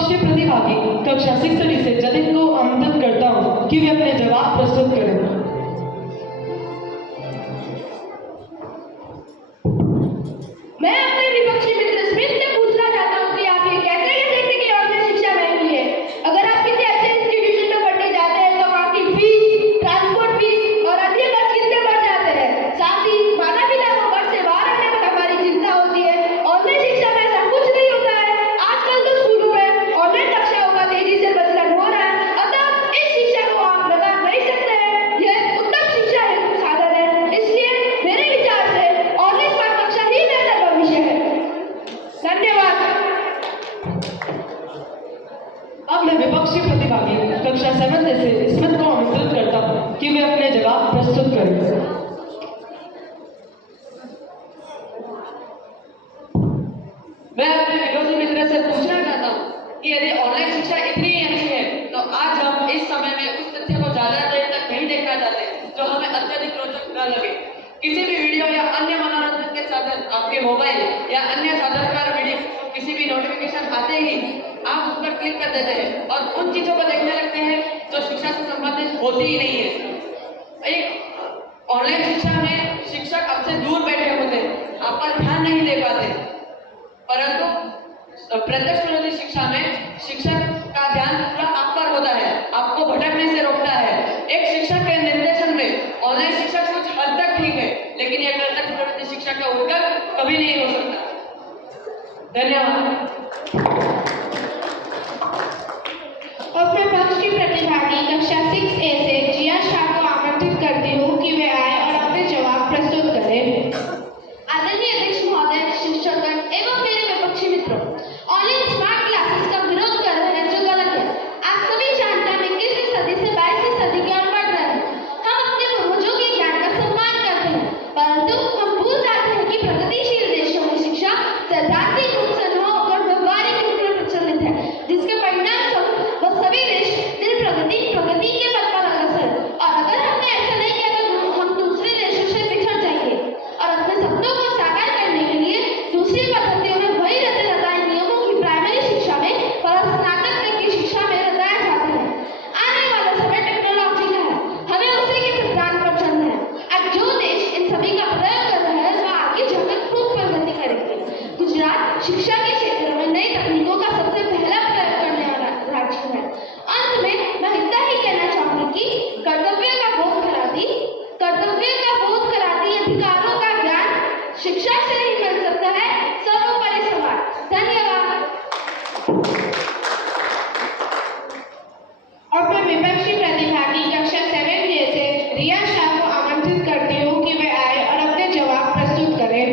विपक्षी प्रतिभागी कक्षा 6 से जतिन को आमंत्रित करता हूँ कि वे अपने जवाब प्रस्तुत करें। मैं अपने विपक्षी मित्र स्मिथ से पूछना चाहता हूँ कि आप ये कैसे कह सकते हैं कि ऑनलाइन शिक्षा महंगी है? अगर आप किसी अच्छे इंस्टीट्यूशन में पढ़ने जाते हैं तो वहाँ की फीस, ट्रांसपोर्ट फीस और अन्य खर्च कितने बढ़ जाते हैं। साथ ही माना भी लागू घर से बाहर रहने पर हमारी चिंता होती है। ऑनलाइन शिक्षा में ऐसा कुछ नहीं होता है। आजकल तो स्कूलों में ऑनलाइन कक्षाओं का तेजी से प्रचलन हो रहा है, अतः इस शिक्षा को आप लगा नहीं सकते हैं। यह उत्तम शिक्षा हेतु साधन है, इसलिए मेरे विचार से ऑनलाइन स्मार्ट कक्षा ही बेहतर भविष्य है। धन्यवाद। अब मैं विपक्षी प्रतिभागी कक्षा 7 से स्मिथ को आमंत्रित करता हूँ कि वे अपने जवाब प्रस्तुत करें। मैं अपने विरोधी मित्र से पूछना चाहता हूँ कि यदि ऑनलाइन शिक्षा इतनी ही अच्छी है तो आज हम इस समय में उस तथ्य को ज्यादा देर तक नहीं देखना चाहते जो हमें अत्यधिक रोचक न लगे। किसी भी वीडियो या अन्य मनोरंजन के साधन आपके मोबाइल या अन्य साधनकार वीडियो किसी भी नोटिफिकेशन आते ही आप उस पर क्लिक कर देते हैं और उन चीजों को देखने लगते हैं जो शिक्षा से संबंधित होती ही नहीं है। एक ऑनलाइन शिक्षा में शिक्षक आपसे दूर बैठे होते हैं, आप पर ध्यान नहीं दे पाते, परंतु प्रत्यक्ष विरोधी शिक्षा में शिक्षक का ध्यान पूरा आप पर होता है, आपको भटकने से रोकता है। एक शिक्षक के निर्देशन में ऑनलाइन शिक्षा कुछ हद तक ठीक है, लेकिन यह प्रत्यक्ष विरोधी शिक्षा का उल्लेख कभी नहीं हो सकता। धन्यवाद। अब मैं पक्ष की प्रतिभागी कक्षा 6A से जिया शाह को आमंत्रित करती हूँ कि वे आए और अपने जवाब प्रस्तुत करें। आदरणीय अध्यक्ष महोदय, शिक्षकगण एवं मेरे विपक्षी मित्रों, ऑनलाइन स्मार्ट क्लासेस का विरोध कर रहे हैं जो गलत है। आप सभी जानते हैं 21वीं सदी से 22वीं सदी की ओर बढ़ रहे हैं। हम अपने पूर्वजों के ज्ञान का सम्मान करते हैं, परंतु हम भूल जाते हैं कि प्रगतिशील देशों में शिक्षा सैद्धांतिक रूप से न होकर व्यवहारिक रूप में प्रचलित है, जिसके परिणाम स्वरूप वह सभी देश दिल प्रगति के पथ पर अग्रसर है। और अगर हमने ऐसा नहीं किया तो हम दूसरे देशों से पिछड़ जाएंगे और अपने सपनों को साकार करने के लिए दूसरी पद्धतियों में वही रटे रटाए नियमों की प्राइमरी शिक्षा में स्नातक तक की शिक्षा में रटाया जाता है। आने वाला समय टेक्नोलॉजी का है, हमें उसी के सिद्धांत पर चलना है। आज जो देश इन सभी का प्रयोग कर रहा है वह आगे जाकर खूब प्रगति करेंगे। गुजरात शिक्षा के क्षेत्र में नई तकनीकों का सबसे पहला प्रयोग करने वाला राज्य है। अंत में मैं इतना ही कहना चाहूंगी कि कर्तव्य का बोध कराती अधिकारों का ज्ञान शिक्षा से ही मिल सकता है। सर्वोपरि सवाल। धन्यवाद। और मैं विपक्षी प्रतिभागी कक्षा 7A से रिया शाह को आमंत्रित करती हूँ कि वे आए और अपने जवाब प्रस्तुत करें।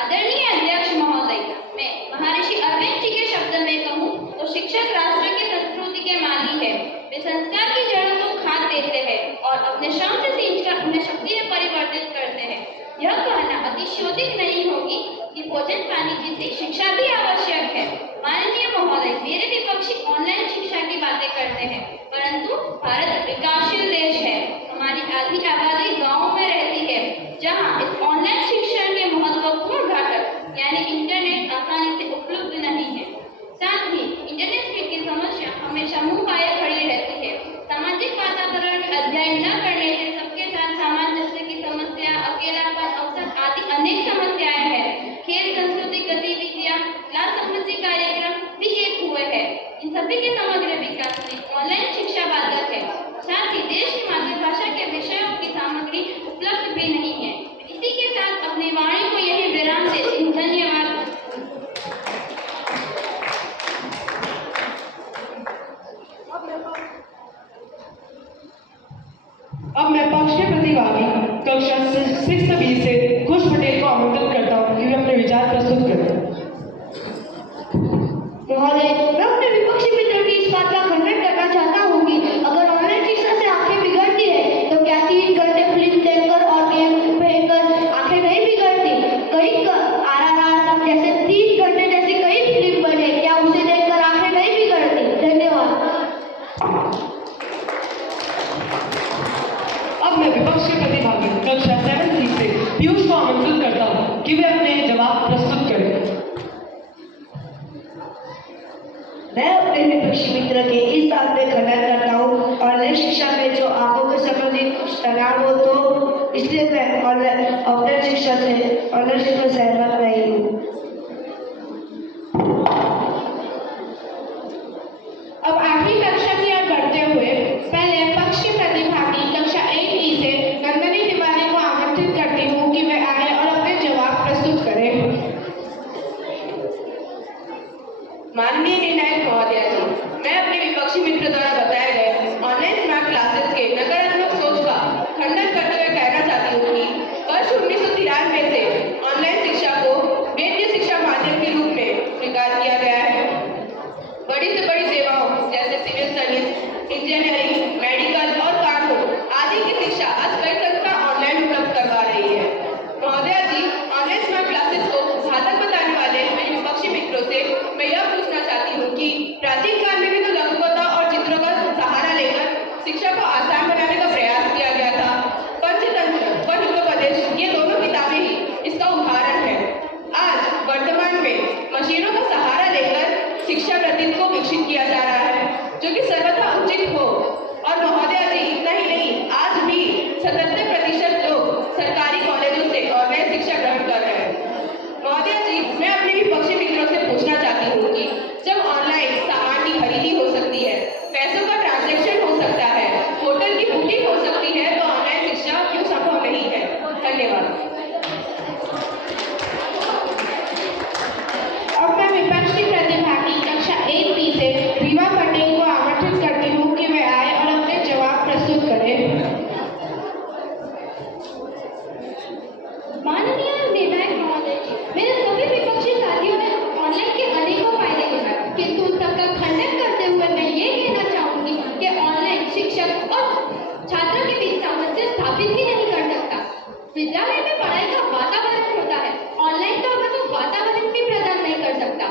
आदरणीय अध्यक्ष महोदय, मैं महर्षि अरविंद जी के शब्द में कहूँ तो शिक्षक राष्ट्र की संस्कृति के माली है। वे संस्कार की जड़ों को खाद देते हैं और अपने श्रम से सींचकर उन्हें शक्ति में परिवर्तित करते हैं। यह कहना अतिशयोक्ति नहीं होगी कि भोजन पानी जैसी शिक्षा भी आवश्यक है। माननीय महोदय, मेरे विपक्षी ऑनलाइन शिक्षा की बातें करते हैं, परंतु भारत विकासशील देश है। हमारी आधी आबादी गाँव में रहती है, जहाँ इस ऑनलाइन शिक्षण के महत्वपूर्ण घटक यानी इंटरनेट आसानी से उपलब्ध नहीं है। साथ ही इंटरनेट स्पीड की समस्या हमेशा मुंह पाए खड़ी रहती है। सामाजिक वातावरण में अध्ययन न करने से सबके साथ सामंजस्य की समस्या, अकेलापन, अवसर आदि अनेक समस्याएं हैं। खेल, सांस्कृतिक गतिविधियां, क्लास संबंधी कार्यक्रम भी एक हुए हैं। इन सभी के समग्र विकास में ऑनलाइन शिक्षा बाधक है। साथ ही देश की मातृभाषा के विषयों की सामग्री उपलब्ध भी नहीं है। इसी के साथ अपनी वाणी को यही विराम देती हूँ। धन्यवाद। अब मैं पक्ष के प्रतिभागी कक्षा 6B से खुश पटेल को आमंत्रित करता हूँ कि वे अपने विचार प्रस्तुत करें। महोदय, मैं अपने विपक्षी मित्र की इस बात का खंडन करना चाहता हूँ कि अगर ऑनलाइन शिक्षा से आंखें बिगड़ती है तो क्या 3 घंटे फिल्म देखकर और गेम खेलकर आंखें नहीं बिगड़ती? कहीं RRR जैसे 3 घंटे जैसी कई फिल्म बने, क्या उसे देखकर आंखें नहीं बिगड़ती? धन्यवाद। अब मैं विपक्ष के प्रतिभागी कक्षा 7C से पीयूष को आमंत्रित करता हूँ कि वे अपने जवाब प्रस्तुत करें। मैं अपने विपक्षी मित्र के इस बात पे खंडन करता हूँ ऑनलाइन शिक्षा में जो आंखों के संबंधित कुछ तनाव हो तो इसलिए मैं ऑफलाइन शिक्षा से सहमत नहीं हूँ। अब आखिरी कक्षा की ओर बढ़ते हुए पहले पक्ष के प्रतिभागी कक्षा 1E से नंदनी तिवारी को आमंत्रित करती हूँ कि वे आए और अपने जवाब प्रस्तुत करें। माननीय निर्णायक महोदया जी, मैं अपने विपक्षी मित्र द्वारा बताए गए ऑनलाइन स्मार्ट क्लासेस के नकारात्मक सोच का खंडन करते हुए कहना चाहती हूँ कि वर्ष 1993 से ऑनलाइन शिक्षा को वैध शिक्षा माध्यम के रूप में स्वीकार किया गया है। बड़ी से बड़ी सेवाओं जैसे सिविल सर्विस, इंजीनियरिंग, मेडिकल और कानून आदि की शिक्षा आज कई संस्था ऑनलाइन उपलब्ध करवा रही है। महोदया जी, ऑनलाइन स्मार्ट क्लासेस को घातक बताने वाले मेरे विपक्षी मित्रों से मैं यह पूछना चाहती हूँ कि प्राचीन काल में भी तो लघुकथा और चित्रों का सहारा लेकर शिक्षा को आसान बनाने का प्रयास किया गया था। पंचतंत्र व हितोपदेश ये दोनों किताबें ही इसका उदाहरण है। आज वर्तमान में मशीनों का सहारा लेकर शिक्षा पद्धति को विकसित किया जा रहा है, जो कि सर्वथा उचित हो। और महोदया जी, इतना ही नहीं, आज भी 77% लोग सरकारी कॉलेजों से ऑनलाइन शिक्षा ग्रहण कर रहे हैं। महोदया जी, मैं अपने विपक्षी मित्रों से पूछना चाहती हूँ कि जब ऑनलाइन सामान की खरीदी हो सकती है, पैसों का ट्रांजैक्शन हो सकता है, होटल की बुकिंग हो सकती है, तो ऑनलाइन शिक्षा क्यों संभव नहीं है? धन्यवाद। अब मैं विपक्ष की प्रतिभागी कक्षा 1B से रीवा पटेल को आमंत्रित करती हूँ कि वे आए और अपने जवाब प्रस्तुत करें। माननीय निर्णायक महोदय जी, मेरे सभी विपक्षी साथियों ने ऑनलाइन के अनेकों फायदे गिनाए, किंतु उन सबका खंडन करते हुए मैं ये कहना चाहूंगी कि ऑनलाइन शिक्षक और छात्रों के बीच सामंजस्य स्थापित ही नहीं कर सकता। विद्यालय में पढ़ाई का वातावरण होता है, ऑनलाइन तो हमें तो वातावरण भी प्रदान नहीं कर सकता।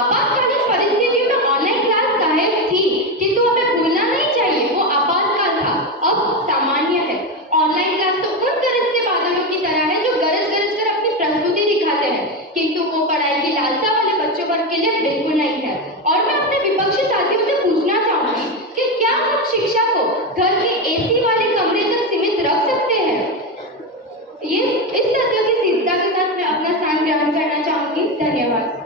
आपातकालीन परिस्थितियों में ऑनलाइन क्लास सहायक थी, किंतु हमें भूलना नहीं चाहिए वो आपातकाल था, अब सामान्य है। ऑनलाइन क्लास तो उन गरजते बादलों की तरह है जो गरज गरज कर अपनी प्रस्तुति दिखाते हैं, किंतु वो पढ़ाई की लालसा वाले बच्चों वर्ग के लिए बिल्कुल नहीं है। और मैं अपने विपक्षी साथियों से पूछना चाहूंगी कि क्या हम शिक्षा को घर के एसी वाले कमरे तक सीमित रख सकते हैं? ये इस तथ्यों की सिद्धता के साथ मैं अपना स्थान ग्रहण करना चाहूंगी। धन्यवाद।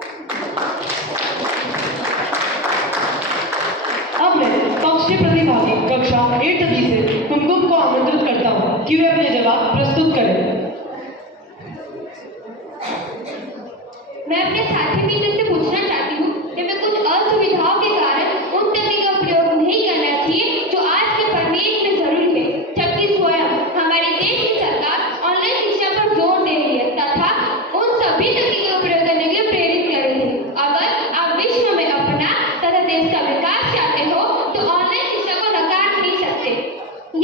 अब मैं पक्ष के प्रतिभागी कक्षा 8B से कुमकुम को आमंत्रित करता हूँ कि वे अपने जवाब प्रस्तुत करें। मैं अपने साथी मित्र से पूछना चाहती हूँ कि वे कुछ असुविधाओं के कारण उन तकनीक का प्रयोग नहीं करना चाहिए जो आज के परिवेश में जरूरी है, जबकि स्वयं हमारे देश की सरकार ऑनलाइन शिक्षा पर जोर दे रही है तथा उन सभी तकनीकों का प्रयोग करने के लिए प्रेरित कर रही है। अगर आप विश्व में अपना तथा देश का विकास चाहते हो तो ऑनलाइन शिक्षा को नकार नहीं सकते।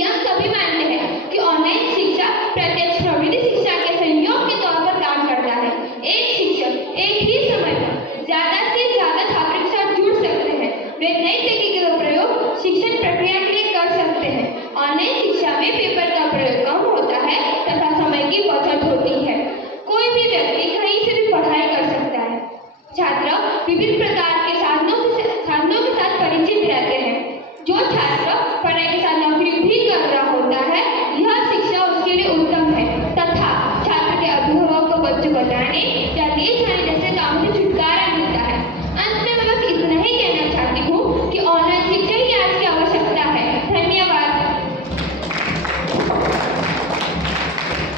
यह सभी मानते हैं कि ऑनलाइन शिक्षा प्रत्यक्ष प्रविधि शिक्षा के संयोग के तौर पर काम करता है। एक शिक्षक एक ही समय पर ज्यादा से ज्यादा छात्रों के साथ जुड़ सकते हैं। वे नई तकनीकों का प्रयोग शिक्षण प्रक्रिया के लिए कर सकते हैं। ऑनलाइन शिक्षा में पेपर का प्रयोग कम होता है तथा समय की बचत होती है। कोई भी व्यक्ति कहीं से भी पढ़ाई कर सकता है। छात्र विभिन्न प्रकार के साधनों के साथ परिचित रहते हैं। जो छात्र पढ़ाई के साथ नौकरी भी कर रहा होता है, यह शिक्षा उसके लिए उत्तम है तथा छात्र के अभिभावक को बच्चों को पढ़ाने या ले जाने जैसे काम से छुटकारा मिलता है। अंत में मैं बस इतना ही कहना चाहती हूँ कि ऑनलाइन शिक्षा ही आज की आवश्यकता है। धन्यवाद।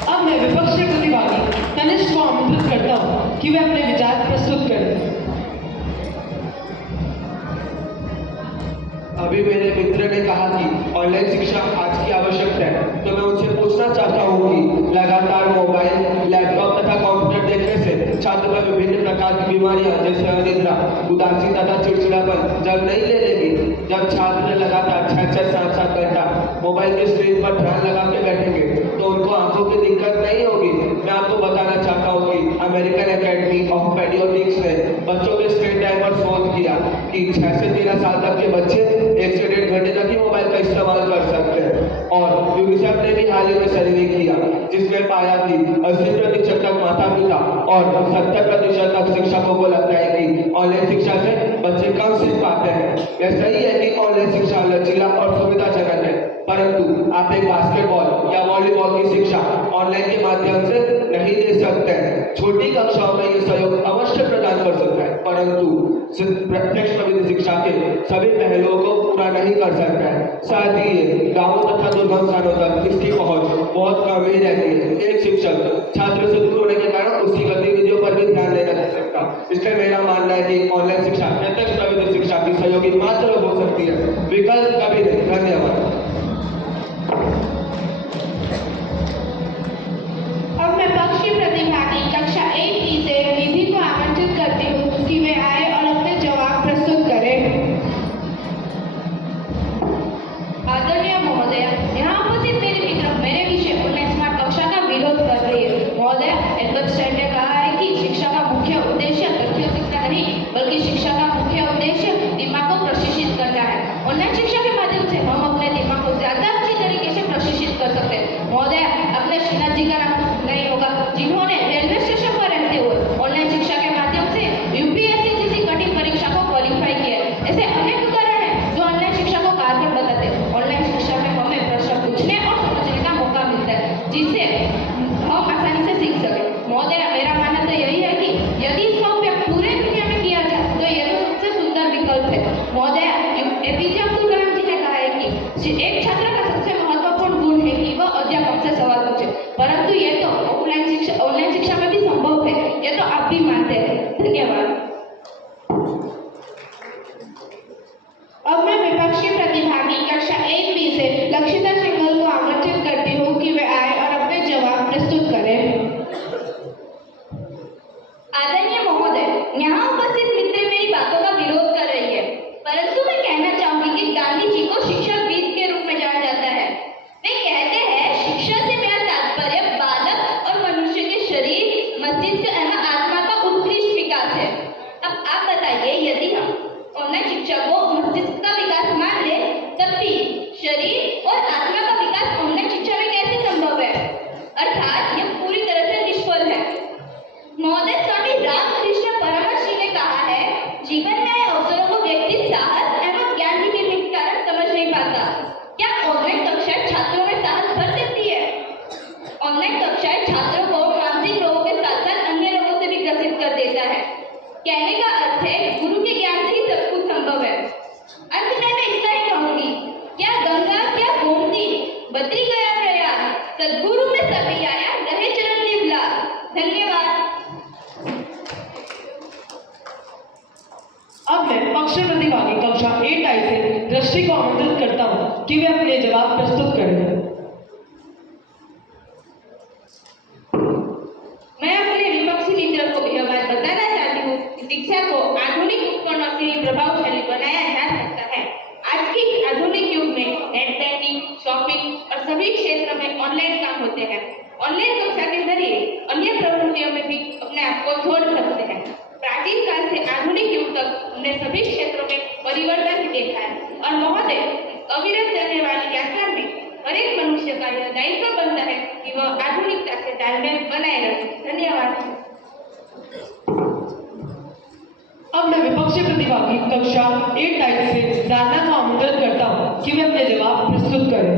अब मैं विपक्ष के प्रतिभागी तनिष्क को आमंत्रित करता हूँ कि वे अपने विचार प्रस्तुत करें। अभी मेरे मित्र ने कहा कि ऑनलाइन शिक्षा आज की आवश्यकता है, तो मैं उनसे पूछना चाहता हूँ कि लगातार मोबाइल, लैपटॉप तथा कंप्यूटर देखने से छात्र में विभिन्न प्रकार की बीमारियां जैसे अनिद्रा, उदासी तथा चिड़चिड़ापन जब नहीं ले लेगी, जब छात्र लगातार 6-6, 7-7 घंटा मोबाइल के स्क्रीन पर ध्यान लगा के बैठेंगे तो उनको आंखों की दिक्कत नहीं होगी। मैं आपको बताना चाहता हूँ कि अमेरिकन एकेडमी ऑफ पेडियाट्रिक्स ने बच्चों के स्क्रीन टाइम पर शोध किया कि 6 से 13 साल तक के बच्चे 1 से 1.5 घंटे तक ही मोबाइल का इस्तेमाल कर सकते हैं। और यूनिसेफ ने भी हाल ही में सर्वे किया जिसमें पाया कि 80% तक माता पिता और 70% तक शिक्षकों को लगता है कि ऑनलाइन शिक्षा से बच्चे कम सीख पाते यह सही है कि ऑनलाइन शिक्षा लचीला और सुविधाजनक है, परंतु आप एक बास्केटबॉल या वॉलीबॉल की शिक्षा ऑनलाइन के माध्यम से नहीं दे सकते हैं। छोटी कक्षाओं में ये सहयोग अवश्य प्रदान कर सकता है, परंतु प्रत्यक्ष प्रविधि शिक्षा के सभी पहलुओं को पूरा नहीं कर सकता है। साथ ही गांवों तथा दुर्गम स्थानों तक इसकी पहुंच बहुत कम ही रहती है। एक शिक्षक छात्र से दूर होने के कारण उसकी गतिविधियों पर भी ध्यान नहीं रख सकता। इसलिए मेरा मानना है कि ऑनलाइन शिक्षा प्रत्यक्ष प्रविधि शिक्षा की सहयोगी मात्र हो सकती है, विकल्प कभी नहीं। धन्यवाद। अब मैं पक्षी प्रतिभागी कक्षा 1 से निधि को आमंत्रित करती हूँ कि वे आए और अपने जवाब प्रस्तुत करें। आदरणीय महोदय, यहाँ उपस्थित मेरे मित्र मेरे विषय ऑनलाइन स्मार्ट कक्षा का विरोध कर रही है। महोदय, एल्बर्ट ने कहा है कि शिक्षा का मुख्य उद्देश्य तथ्य सीखना नहीं, बल्कि शिक्षा का मुख्य उद्देश्य दिमाग को प्रशिक्षित करना है। ऑनलाइन शिक्षा के माध्यम से हम अपने दिमाग को ज्यादा अच्छी तरीके से प्रशिक्षित कर सकते हैं। महोदय, अपने श्रीनाथ जी का नाम नहीं होगा, जिन्होंने रेलवे स्टेशन पर रहते हुए ऑनलाइन शिक्षा के माध्यम से यूपीएससी जैसी कठिन परीक्षा को क्वालिफाई किया है। ऐसे अनेक उदाहरण हैं जो ऑनलाइन शिक्षा को कारगर बताते हैं। ऑनलाइन शिक्षा में हमें प्रश्न पूछने और समझने का मौका मिलता है, जिससे हम आसानी से सीख सकें। महोदय, मेरा मानना तो यही है कि यदि इसका उपयोग पूरे दुनिया में किया जाए तो यह तो सबसे सुंदर विकल्प है। महोदय, एपीजे अब्दुल कलाम जी ने कहा है कि एक छात्र का सबसे महत्वपूर्ण गुण है कि वह अध्यापक से सवाल पूछे, परंतु ये तो ऑनलाइन शिक्षा में भी संभव है। ये तो आप भी मानते हैं। धन्यवाद। अब मैं विपक्षी प्रतिभागी कक्षा 1B से लक्षिता सिंघल को आमंत्रित करती हूँ कि वे आए और अपने जवाब प्रस्तुत करें। आदरणीय महोदय, यहाँ उपस्थित मित्र मेरी बातों का विरोध कर रही है, परंतु मैं कहना चाहूंगी कि गांधी जी को शिक्षाविद के रूप में जाना जाता है। वे कहते हैं, शिक्षा से मेरा तात्पर्य बालक और मनुष्य के शरीर, मस्तिष्क एवं आत्मा का उत्कृष्ट विकास है। अब आप बताइए, यदि हम ऑनलाइन शिक्षा को मस्तिष्क का विकास मान ले, तब भी शरीर और आत्मा का विकास ऑनलाइन शिक्षा में कैसे संभव है? अर्थात यह पूरी तरह से निष्फल है। महोदय, स्वामी रामकृष्ण परमहंस जी ने कहा है, जीवन में आए अवसरों को व्यक्ति साहस एवं ज्ञान की निर्मित कारण समझ नहीं पाता। क्या ऑनलाइन कक्षाएं छात्रों में साहस भर सकती है? ऑनलाइन कक्षाएं छात्रों को मानसिक रोगों के साथ साथ अन्य रोगों से भी ग्रसित कर देता है। कहने का अर्थ है, गुरु के ज्ञान से ही सब कुछ संभव है। अंत में मैं इतना ही कहूंगी, क्या गंगा क्या गोमती, बद्री गया प्रयाग, सद्गुरु में सभी आया, रहे चरण निवला। धन्यवाद। अब मैं पक्षी प्रतिभागी कक्षा 8I से दृष्टि को आमंत्रित करता हूँ कि वे अपने जवाब प्रस्तुत करें। मैं अपने विपक्षी मित्र को यह बात बताना चाहती हूँ कि शिक्षा को आधुनिक उपकरणों से प्रभावशाली बनाया जा सकता है। आज के आधुनिक युग में नेट बैंकिंग, शॉपिंग और सभी क्षेत्र में ऑनलाइन काम होते हैं। ऑनलाइन कक्षा के जरिए अन्य प्रवृत्तियों में भी अपने आप को जोड़ सकते हैं। प्राचीन काल से आधुनिक युग तक हमने सभी क्षेत्रों में परिवर्तन ही देखा है। और महोदय, अविरत चलने वाली यात्रा में हर एक मनुष्य का यह दायित्व बनता है कि वह आधुनिकता से तालमेल बनाए रखे। धन्यवाद। अब मैं विपक्षी प्रतिभागी कक्षा 8I से दाना को आमंत्रित करता हूँ कि वे अपने जवाब प्रस्तुत करें।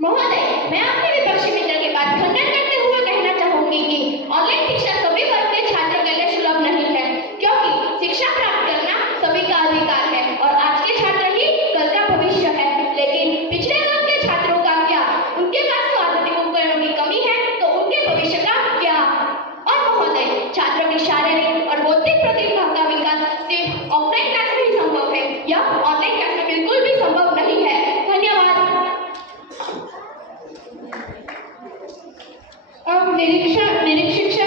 महोदय, मैं अपने विपक्षी मित्र की बात खंडन करते हुए कहना चाहूंगी कि ऑनलाइन शिक्षा सभी वर्ग के छात्रों के लिए सुलभ नहीं है, क्योंकि शिक्षा प्राप्त करना सभी का अधिकार है और आज के छात्र ही कल का भविष्य है। लेकिन पिछले वर्ग के छात्रों का क्या? उनके पास तो आधुनिक उपकरणों की कमी है, तो उनके भविष्य का क्या? और महोदय, छात्रों की शारीरिक और बौद्धिक प्रतिभा का विकास सिर्फ ऑफलाइन क्लास में ही संभव है, यह ऑनलाइन क्लास में बिल्कुल भी संभव नहीं है। धन्यवाद। अब निरीक्षक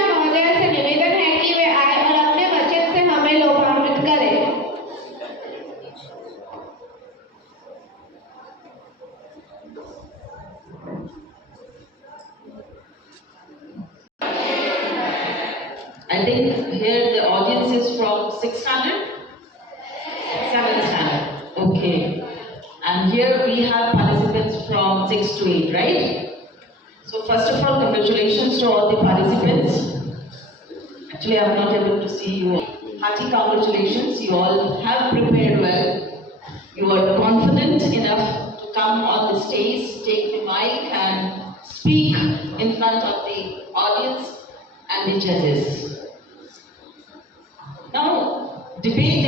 महोदय से निवेदन है कि वे आए और अपने वचन से हमें लोभान्वित करें। I think here the audience is from 6th standard? 7th standard. Okay. And here we have participants from 6 to 8, right? So first of all, congratulations to all the participants. Actually, I am not able to see you all. Hearty congratulations. You all have prepared well. and the judges. Now, the debate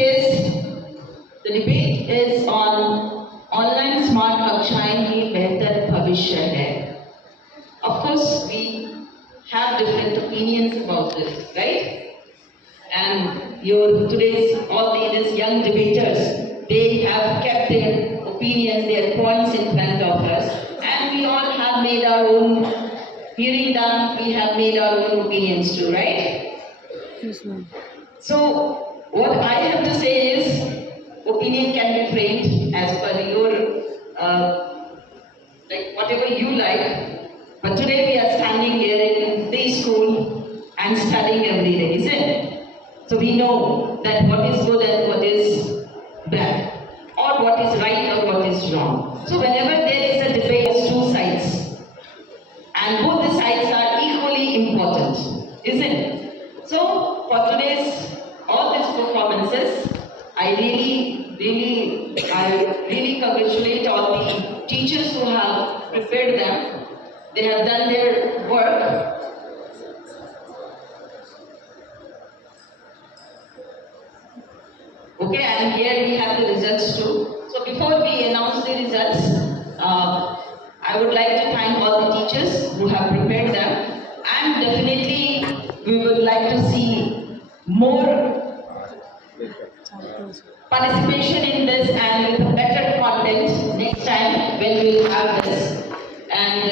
is on online smart कक्षाएं ही बेहतर भविष्य है. Of course, we have different opinions about this, right? And these young debaters, they have kept their opinions, their points in front of us, and we all have made our own, hearing them, we have made our own opinions too, right? Yes, ma'am. So, what I have to say is, opinion can be framed as per your, like whatever you like. But today we are standing here in preschool and studying every day, isn't it? So we know that what is good and what is bad, or what is right or what is wrong. So whenever there is a debate, there's two sides, and both the sides are equally important, isn't it? So for today's all these performances, I really congratulate all the teachers who have prepared them. They have done their work. Okay, and here we have the results too. So before we announce the results, I would like to thank all the teachers who have prepared them, and definitely we would like to see more participation in this and with better content next time when we will have this. And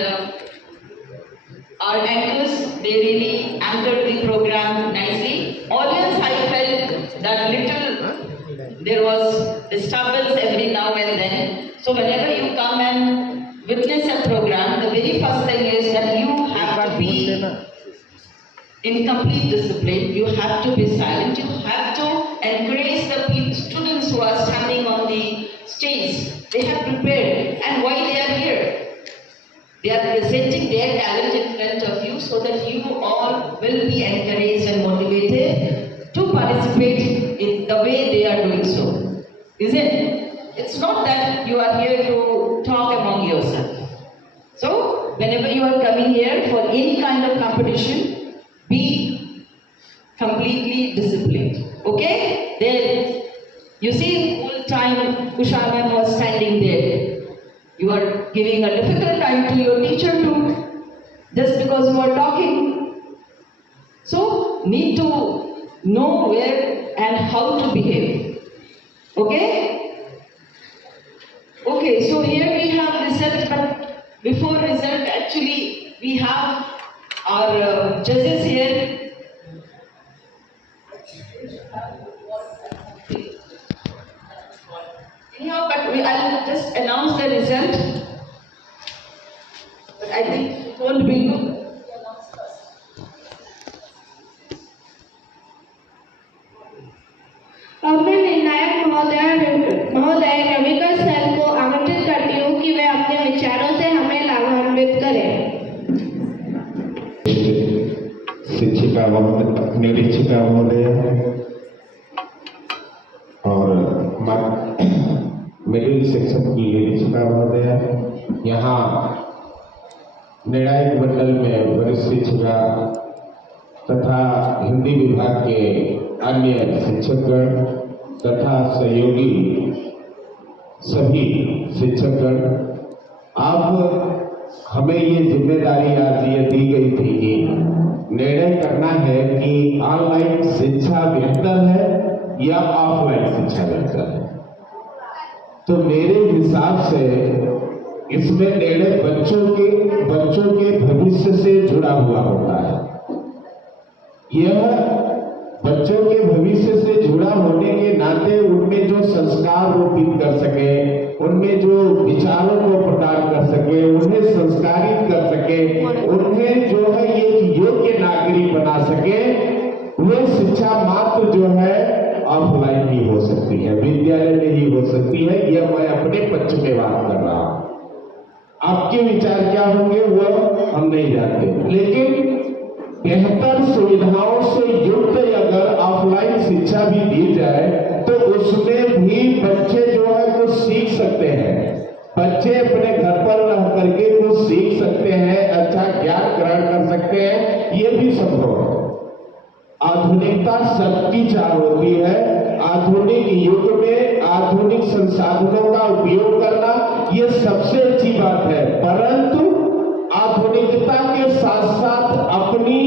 our anchors, they really anchored the program nicely. Audience, I felt that there was disturbance every now and then. So whenever you come and witness a program, the very first thing is that you have to be in complete discipline. You have to be silent. You have to encourage the students who are standing on the stage. They have prepared, and why they are here. They are presenting their talent in front of you so that you all will be encouraged and motivated to participate in the way they are doing so. Isn't it? It's not that you are here to talk among yourself. So, whenever you are coming here for any kind of competition, be completely disciplined. Okay? Then, you see, whole time Kusha ma'am was standing there. You are giving a difficult time to your teacher too, just because you are talking. So, need to know where and how to behave. Okay? Okay, so here we have result, but before result, actually, we have our judges here. Anyhow, but I'll just announce the result. But I think it won't be good. अब मैं निर्णायक महोदय Ravikar sir को आमंत्रित करती हूँ कि वे अपने विचारों से हमें लाभान्वित करें। निरीक्षिका महोदय और मिडिल सेक्शन की निरीक्षिका महोदय, यहाँ निर्णायक मंडल में वरिष्ठ शिक्षिका तथा हिंदी विभाग के अन्य शिक्षकगण तथा सहयोगी सभी शिक्षकगण, अब हमें ये जिम्मेदारी आज ये दी गई थी कि निर्णय करना है कि ऑनलाइन शिक्षा बेहतर है या ऑफलाइन शिक्षा बेहतर है। तो मेरे हिसाब से इसमें निर्णय बच्चों के भविष्य से जुड़ा हुआ होता है। यह बच्चों के भविष्य से जुड़ा होने के नाते उनमें जो संस्कार रोपित कर सके, उनमें जो विचारों को प्रदान कर सके, उन्हें संस्कारित कर सके, उन्हें जो है एक योग्य नागरिक बना सके, वो शिक्षा मात्र जो है ऑफलाइन ही हो सकती है, विद्यालय में ही हो सकती है। यह मैं अपने पक्ष में बात कर रहा हूं। आपके विचार क्या होंगे वो हम नहीं जानते, लेकिन बेहतर सुविधाओं से युक्त अगर ऑफलाइन शिक्षा भी दी जाए तो उसमें भी बच्चे जो है कुछ सीख सकते हैं। बच्चे अपने घर पर रह करके कुछ सीख सकते हैं, अच्छा ज्ञान ग्रहण कर सकते हैं, ये भी संभव है। साधनों का उपयोग करना, ये सबसे अच्छी बात है। परंतु आधुनिकता के साथ साथ अपनी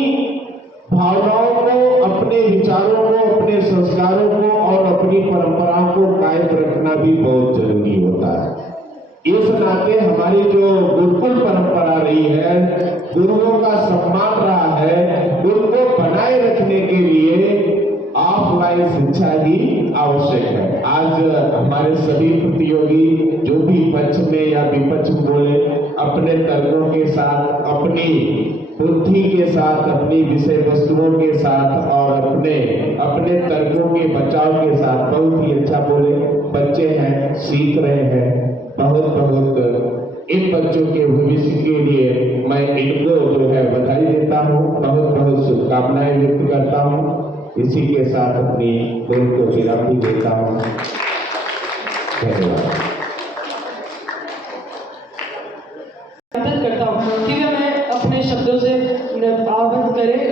भावनाओं को, अपने विचारों को, अपने संस्कारों को और अपनी परंपराओं को कायम रखना भी बहुत जरूरी होता है। इस नाते हमारी जो गुरुकुल परंपरा रही है, गुरुओं का सम्मान रहा है, उनको बनाए रखने के लिए ऑफलाइन शिक्षा ही आवश्यक है। आज हमारे सभी प्रतियोगी जो भी पक्ष में या विपक्ष में बोले, अपने तर्कों के साथ, अपनी बुद्धि के साथ, अपनी विषय वस्तुओं के साथ और अपने तर्कों के बचाव के साथ बहुत ही अच्छा बोले। बच्चे हैं, सीख रहे हैं। बहुत बहुत इन बच्चों के भविष्य के लिए मैं इनको जो है बधाई देता हूँ, बहुत बहुत शुभकामनाएं व्यक्त करता हूँ। इसी के साथ अपनी बोल को विराम देता हूँ। धन्यवाद। करता हूँ, ठीक है, मैं अपने शब्दों से आह्वान करें।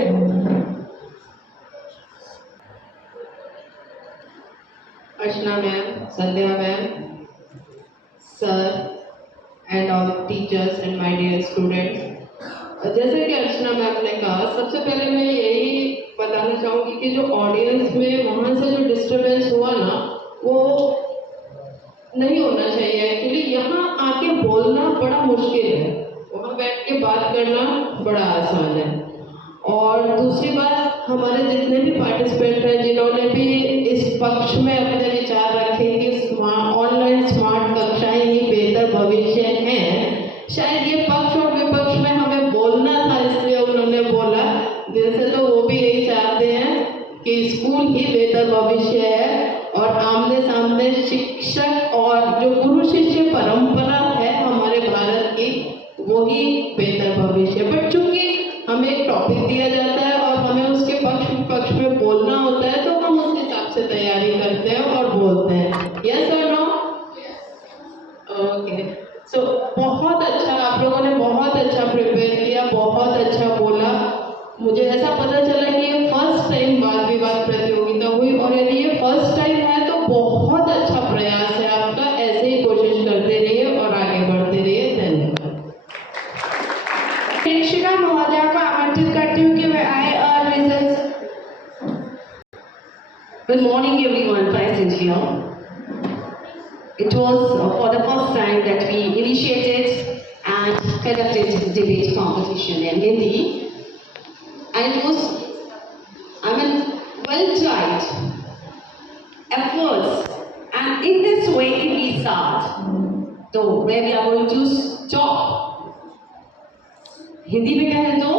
Archana ma'am, Sandhya ma'am, sir and all teachers and my dear students. जैसे कि अर्चना मैम ने कहा, सबसे पहले मैं यही बताना चाहूँगी कि जो ऑडियंस में वहाँ से जो डिस्टर्बेंस हुआ ना, वो नहीं होना चाहिए। एक्चुअली यहाँ आके बोलना बड़ा मुश्किल है, वहाँ बैठ के बात करना बड़ा आसान है। और दूसरी बात, हमारे जितने भी पार्टिसिपेंट हैं, जिन्होंने भी इस पक्ष में अपने विचार रखे कि ऑनलाइन स्मार्ट कक्षाएं ही बेहतर भविष्य हैं, शायद ये पक्ष और विपक्ष में हमें बोलना था, इसलिए उन्होंने बोला। दिल से तो वो भी यही चाहते हैं कि स्कूल ही बेहतर भविष्य है और आमने सामने शिक्षक और जो गुरु शिष्य परंपरा है हमारे भारत की, वो ही बेहतर भविष्य। बट चूंकि हमें एक टॉपिक दिया जाता है और हमें उसके पक्ष में बोलना होता है, तो हम उस हिसाब से तैयारी करते हैं और बोलते हैं। यस और नो? ओके, सो बहुत अच्छा, आप लोगों ने बहुत अच्छा प्रिपेयर किया, बहुत अच्छा बोला। मुझे ऐसा पता चला कि ये फर्स्ट टाइम वाद विवाद प्रतियोगिता हुई, और यदि ये फर्स्ट टाइम है तो बहुत अच्छा प्रयास है आपका। ऐसे ही कोशिश करते रहिए और आगे बढ़ते रहिए। धन्यवाद। शिक्षिका महोदया को आमंत्रित करती हूँ कि वे आए और result. Good morning everyone, present here. It was for the first time that we initiated and conducted debate competition in Hindi, and it was, well tried efforts, and in this way if we start, so where we are going to stop. Hindi में कहें तो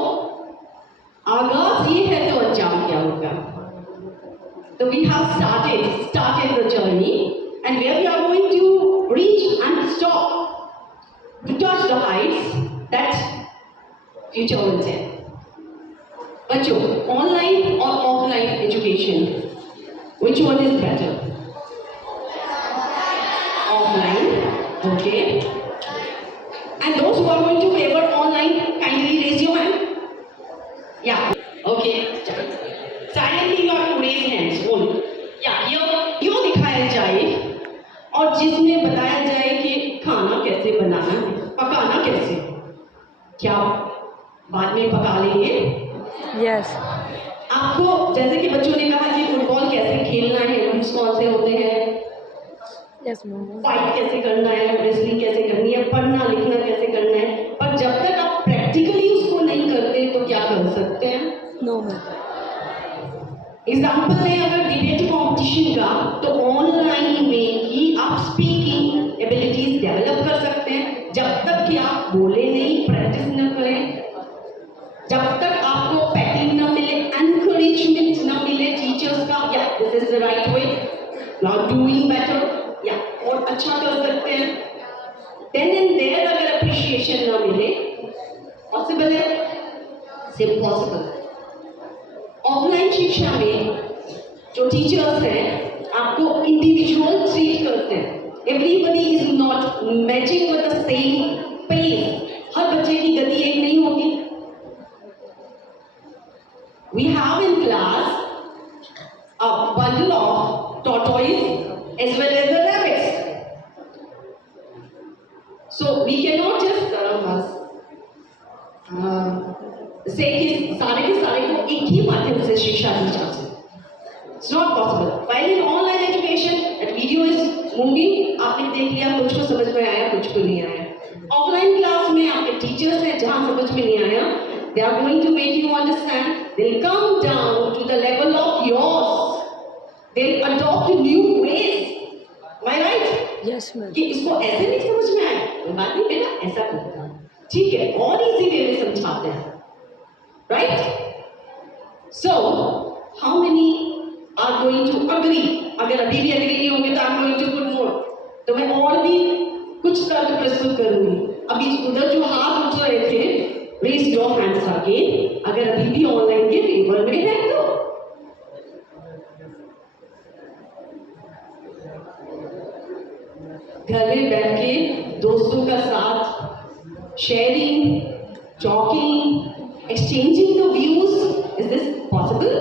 आगाज ये है तो अंजाम क्या होगा। So we have started the journey, and where we are going to reach and stop, to touch the heights that future will tell. बच्चों, online or offline education, which one is better? Offline, okay. And those who are going to favor online, kindly raise your hand. Yeah, okay. Silently you have to raise hands only. Yeah, यो दिखाया जाए और जिसमें बताया जाए कि खाना कैसे बनाना है, पकाना कैसे। क्या बाद में पका लेंगे? Yes. आपको जैसे कि बच्चों ने कहा कि फुटबॉल कैसे खेलना है, रूल्स कौन से होते हैं, फाइट कैसे करना है, रेसलिंग कैसे करनी है, पढ़ना लिखना कैसे करना है, पर जब तक आप प्रैक्टिकली उसको नहीं करते तो क्या कर सकते हैं? नो। एग्जाम्पल में अगर डिबेट कॉम्पिटिशन का, तो ऑनलाइन में ही आप स्पीकिंग एबिलिटीज डेवलप कर सकते हैं। जब तक कि आप बोले नहीं, प्रैक्टिस न करें, जब तक आपको पैकिंग न मिले, एनकरेजमेंट न मिले टीचर्स का, या this is the right way, not doing better, या और अच्छा कर सकते हैं, देन एंड देयर अगर अप्रिशिएशन न मिले, पॉसिबल है? सिर्फ पॉसिबल। ऑफलाइन शिक्षा में जो टीचर्स हैं आपको इंडिविजुअल ट्रीट करते हैं। Everybody is not matching with the same pace. हर बच्चे की गति एक नहीं होगी। We have in class a bundle of tortoise as well as the rabbits. So we cannot just say कि सारे के सारे को एक ही माध्यम से शिक्षा दी जा सकती। It's not possible. While in online education, that video is moving, आपने देख लिया, कुछ को समझ में आया, कुछ को नहीं आया। Offline class में आपके teachers हैं, जहाँ समझ में नहीं आया, they are going to make you understand. They'll come down to the level of yours. They'll adopt new ways. Am I right? Yes, ma'am. कि इसको ऐसे नहीं समझ में आया, तो बात नहीं बेटा ऐसा करता है, ठीक है, और इजी वे में समझाते हैं, right? So, how many are going to agree? अगर अभी भी agree नहीं होंगे तो I'm going to put more. तो मैं और भी कुछ तर्क प्रस्तुत करूंगी। अभी उधर जो हाथ उठ रहे थे, raise your hands again. अगर अभी भी ऑनलाइन के पेपर में है तो घर में बैठ के दोस्तों का साथ sharing, talking, exchanging the views, is this possible?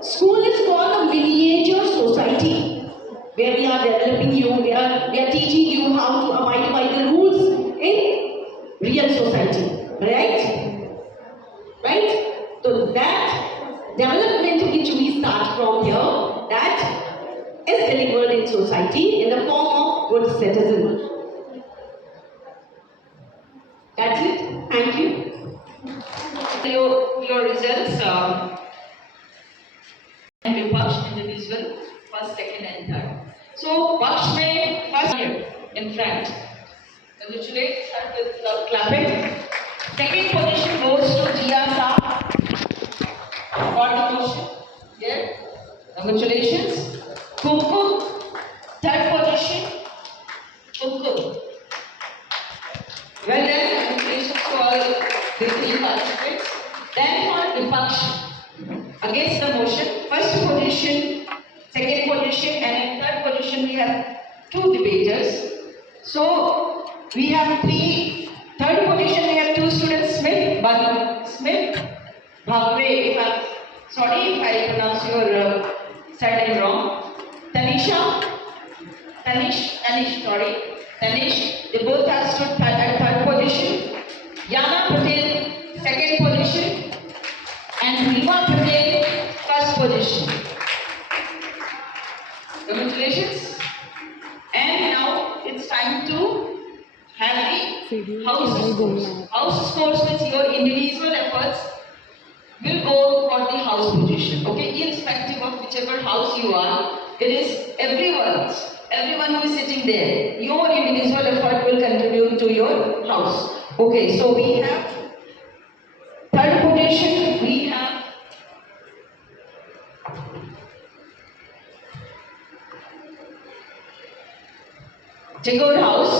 School is called a miniature society where we are developing you, we are teaching you how to abide by the rules in real society, right? Right? So that development which we start from here, that is delivered in society in the form of good citizen. That's it. Thank you. Your results and Vipaksh individual first, second, and third. So Paksh may first here in front. Congratulate her with clapping. Second position goes to Jia Saab. Got the question? Yeah. Congratulations. Kumkum, third position. Kumkum. Well done. Congratulations to all the three participants. Then for Vipaksh. Against the motion, first position, second position, and in third position we have two debaters. So we have third position we have two students, Smith, Bhagre, sorry if I pronounce your surname wrong. Tanish, they both have stood at third position. Yana Patel, second position, and Rima Patel, first position. Congratulations. And now it's time to have the house scores. House scores with your individual efforts will go for the house position. Okay, irrespective of whichever house you are, it is everyone who is sitting there. Your individual effort will contribute to your house. Okay, so we have third position, we have Jagod House.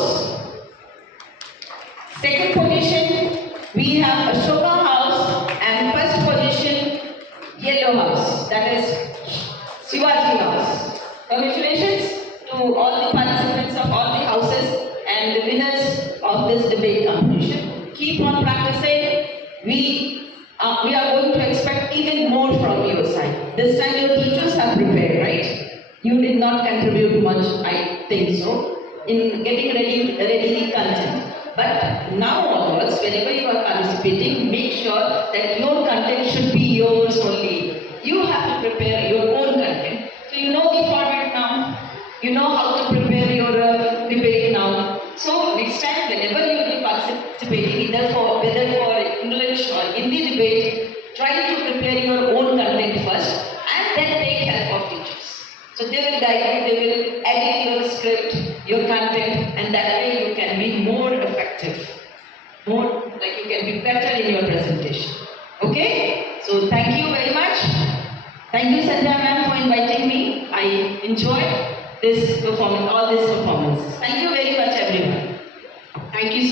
Second position, we have Ashoka House, and first position, Yellow House, that is Shivaji House. Congratulations to all the participants of all the houses and the winners of this debate competition. Keep on practicing. We are going to expect even more from your side. This time your teachers have prepared, right? You did not contribute much, I think so, in getting ready the content. But now onwards, whenever you are participating, make sure that your content should be yours only. You have to prepare your own content. So you know the format now. You know how to prepare your debate now. So next time, whenever you will be participating, whether for English or Hindi debate, try to prepare your own content first, and then take help of teachers. So they will guide you, they will edit your script, your content, and that way you can be more effective, you can be better in your presentation. Okay? So thank you very much. Thank you, Sandhya ma'am, for inviting me. I enjoyed this performance, all this performance. Thank you very much, everyone. Thank you so much.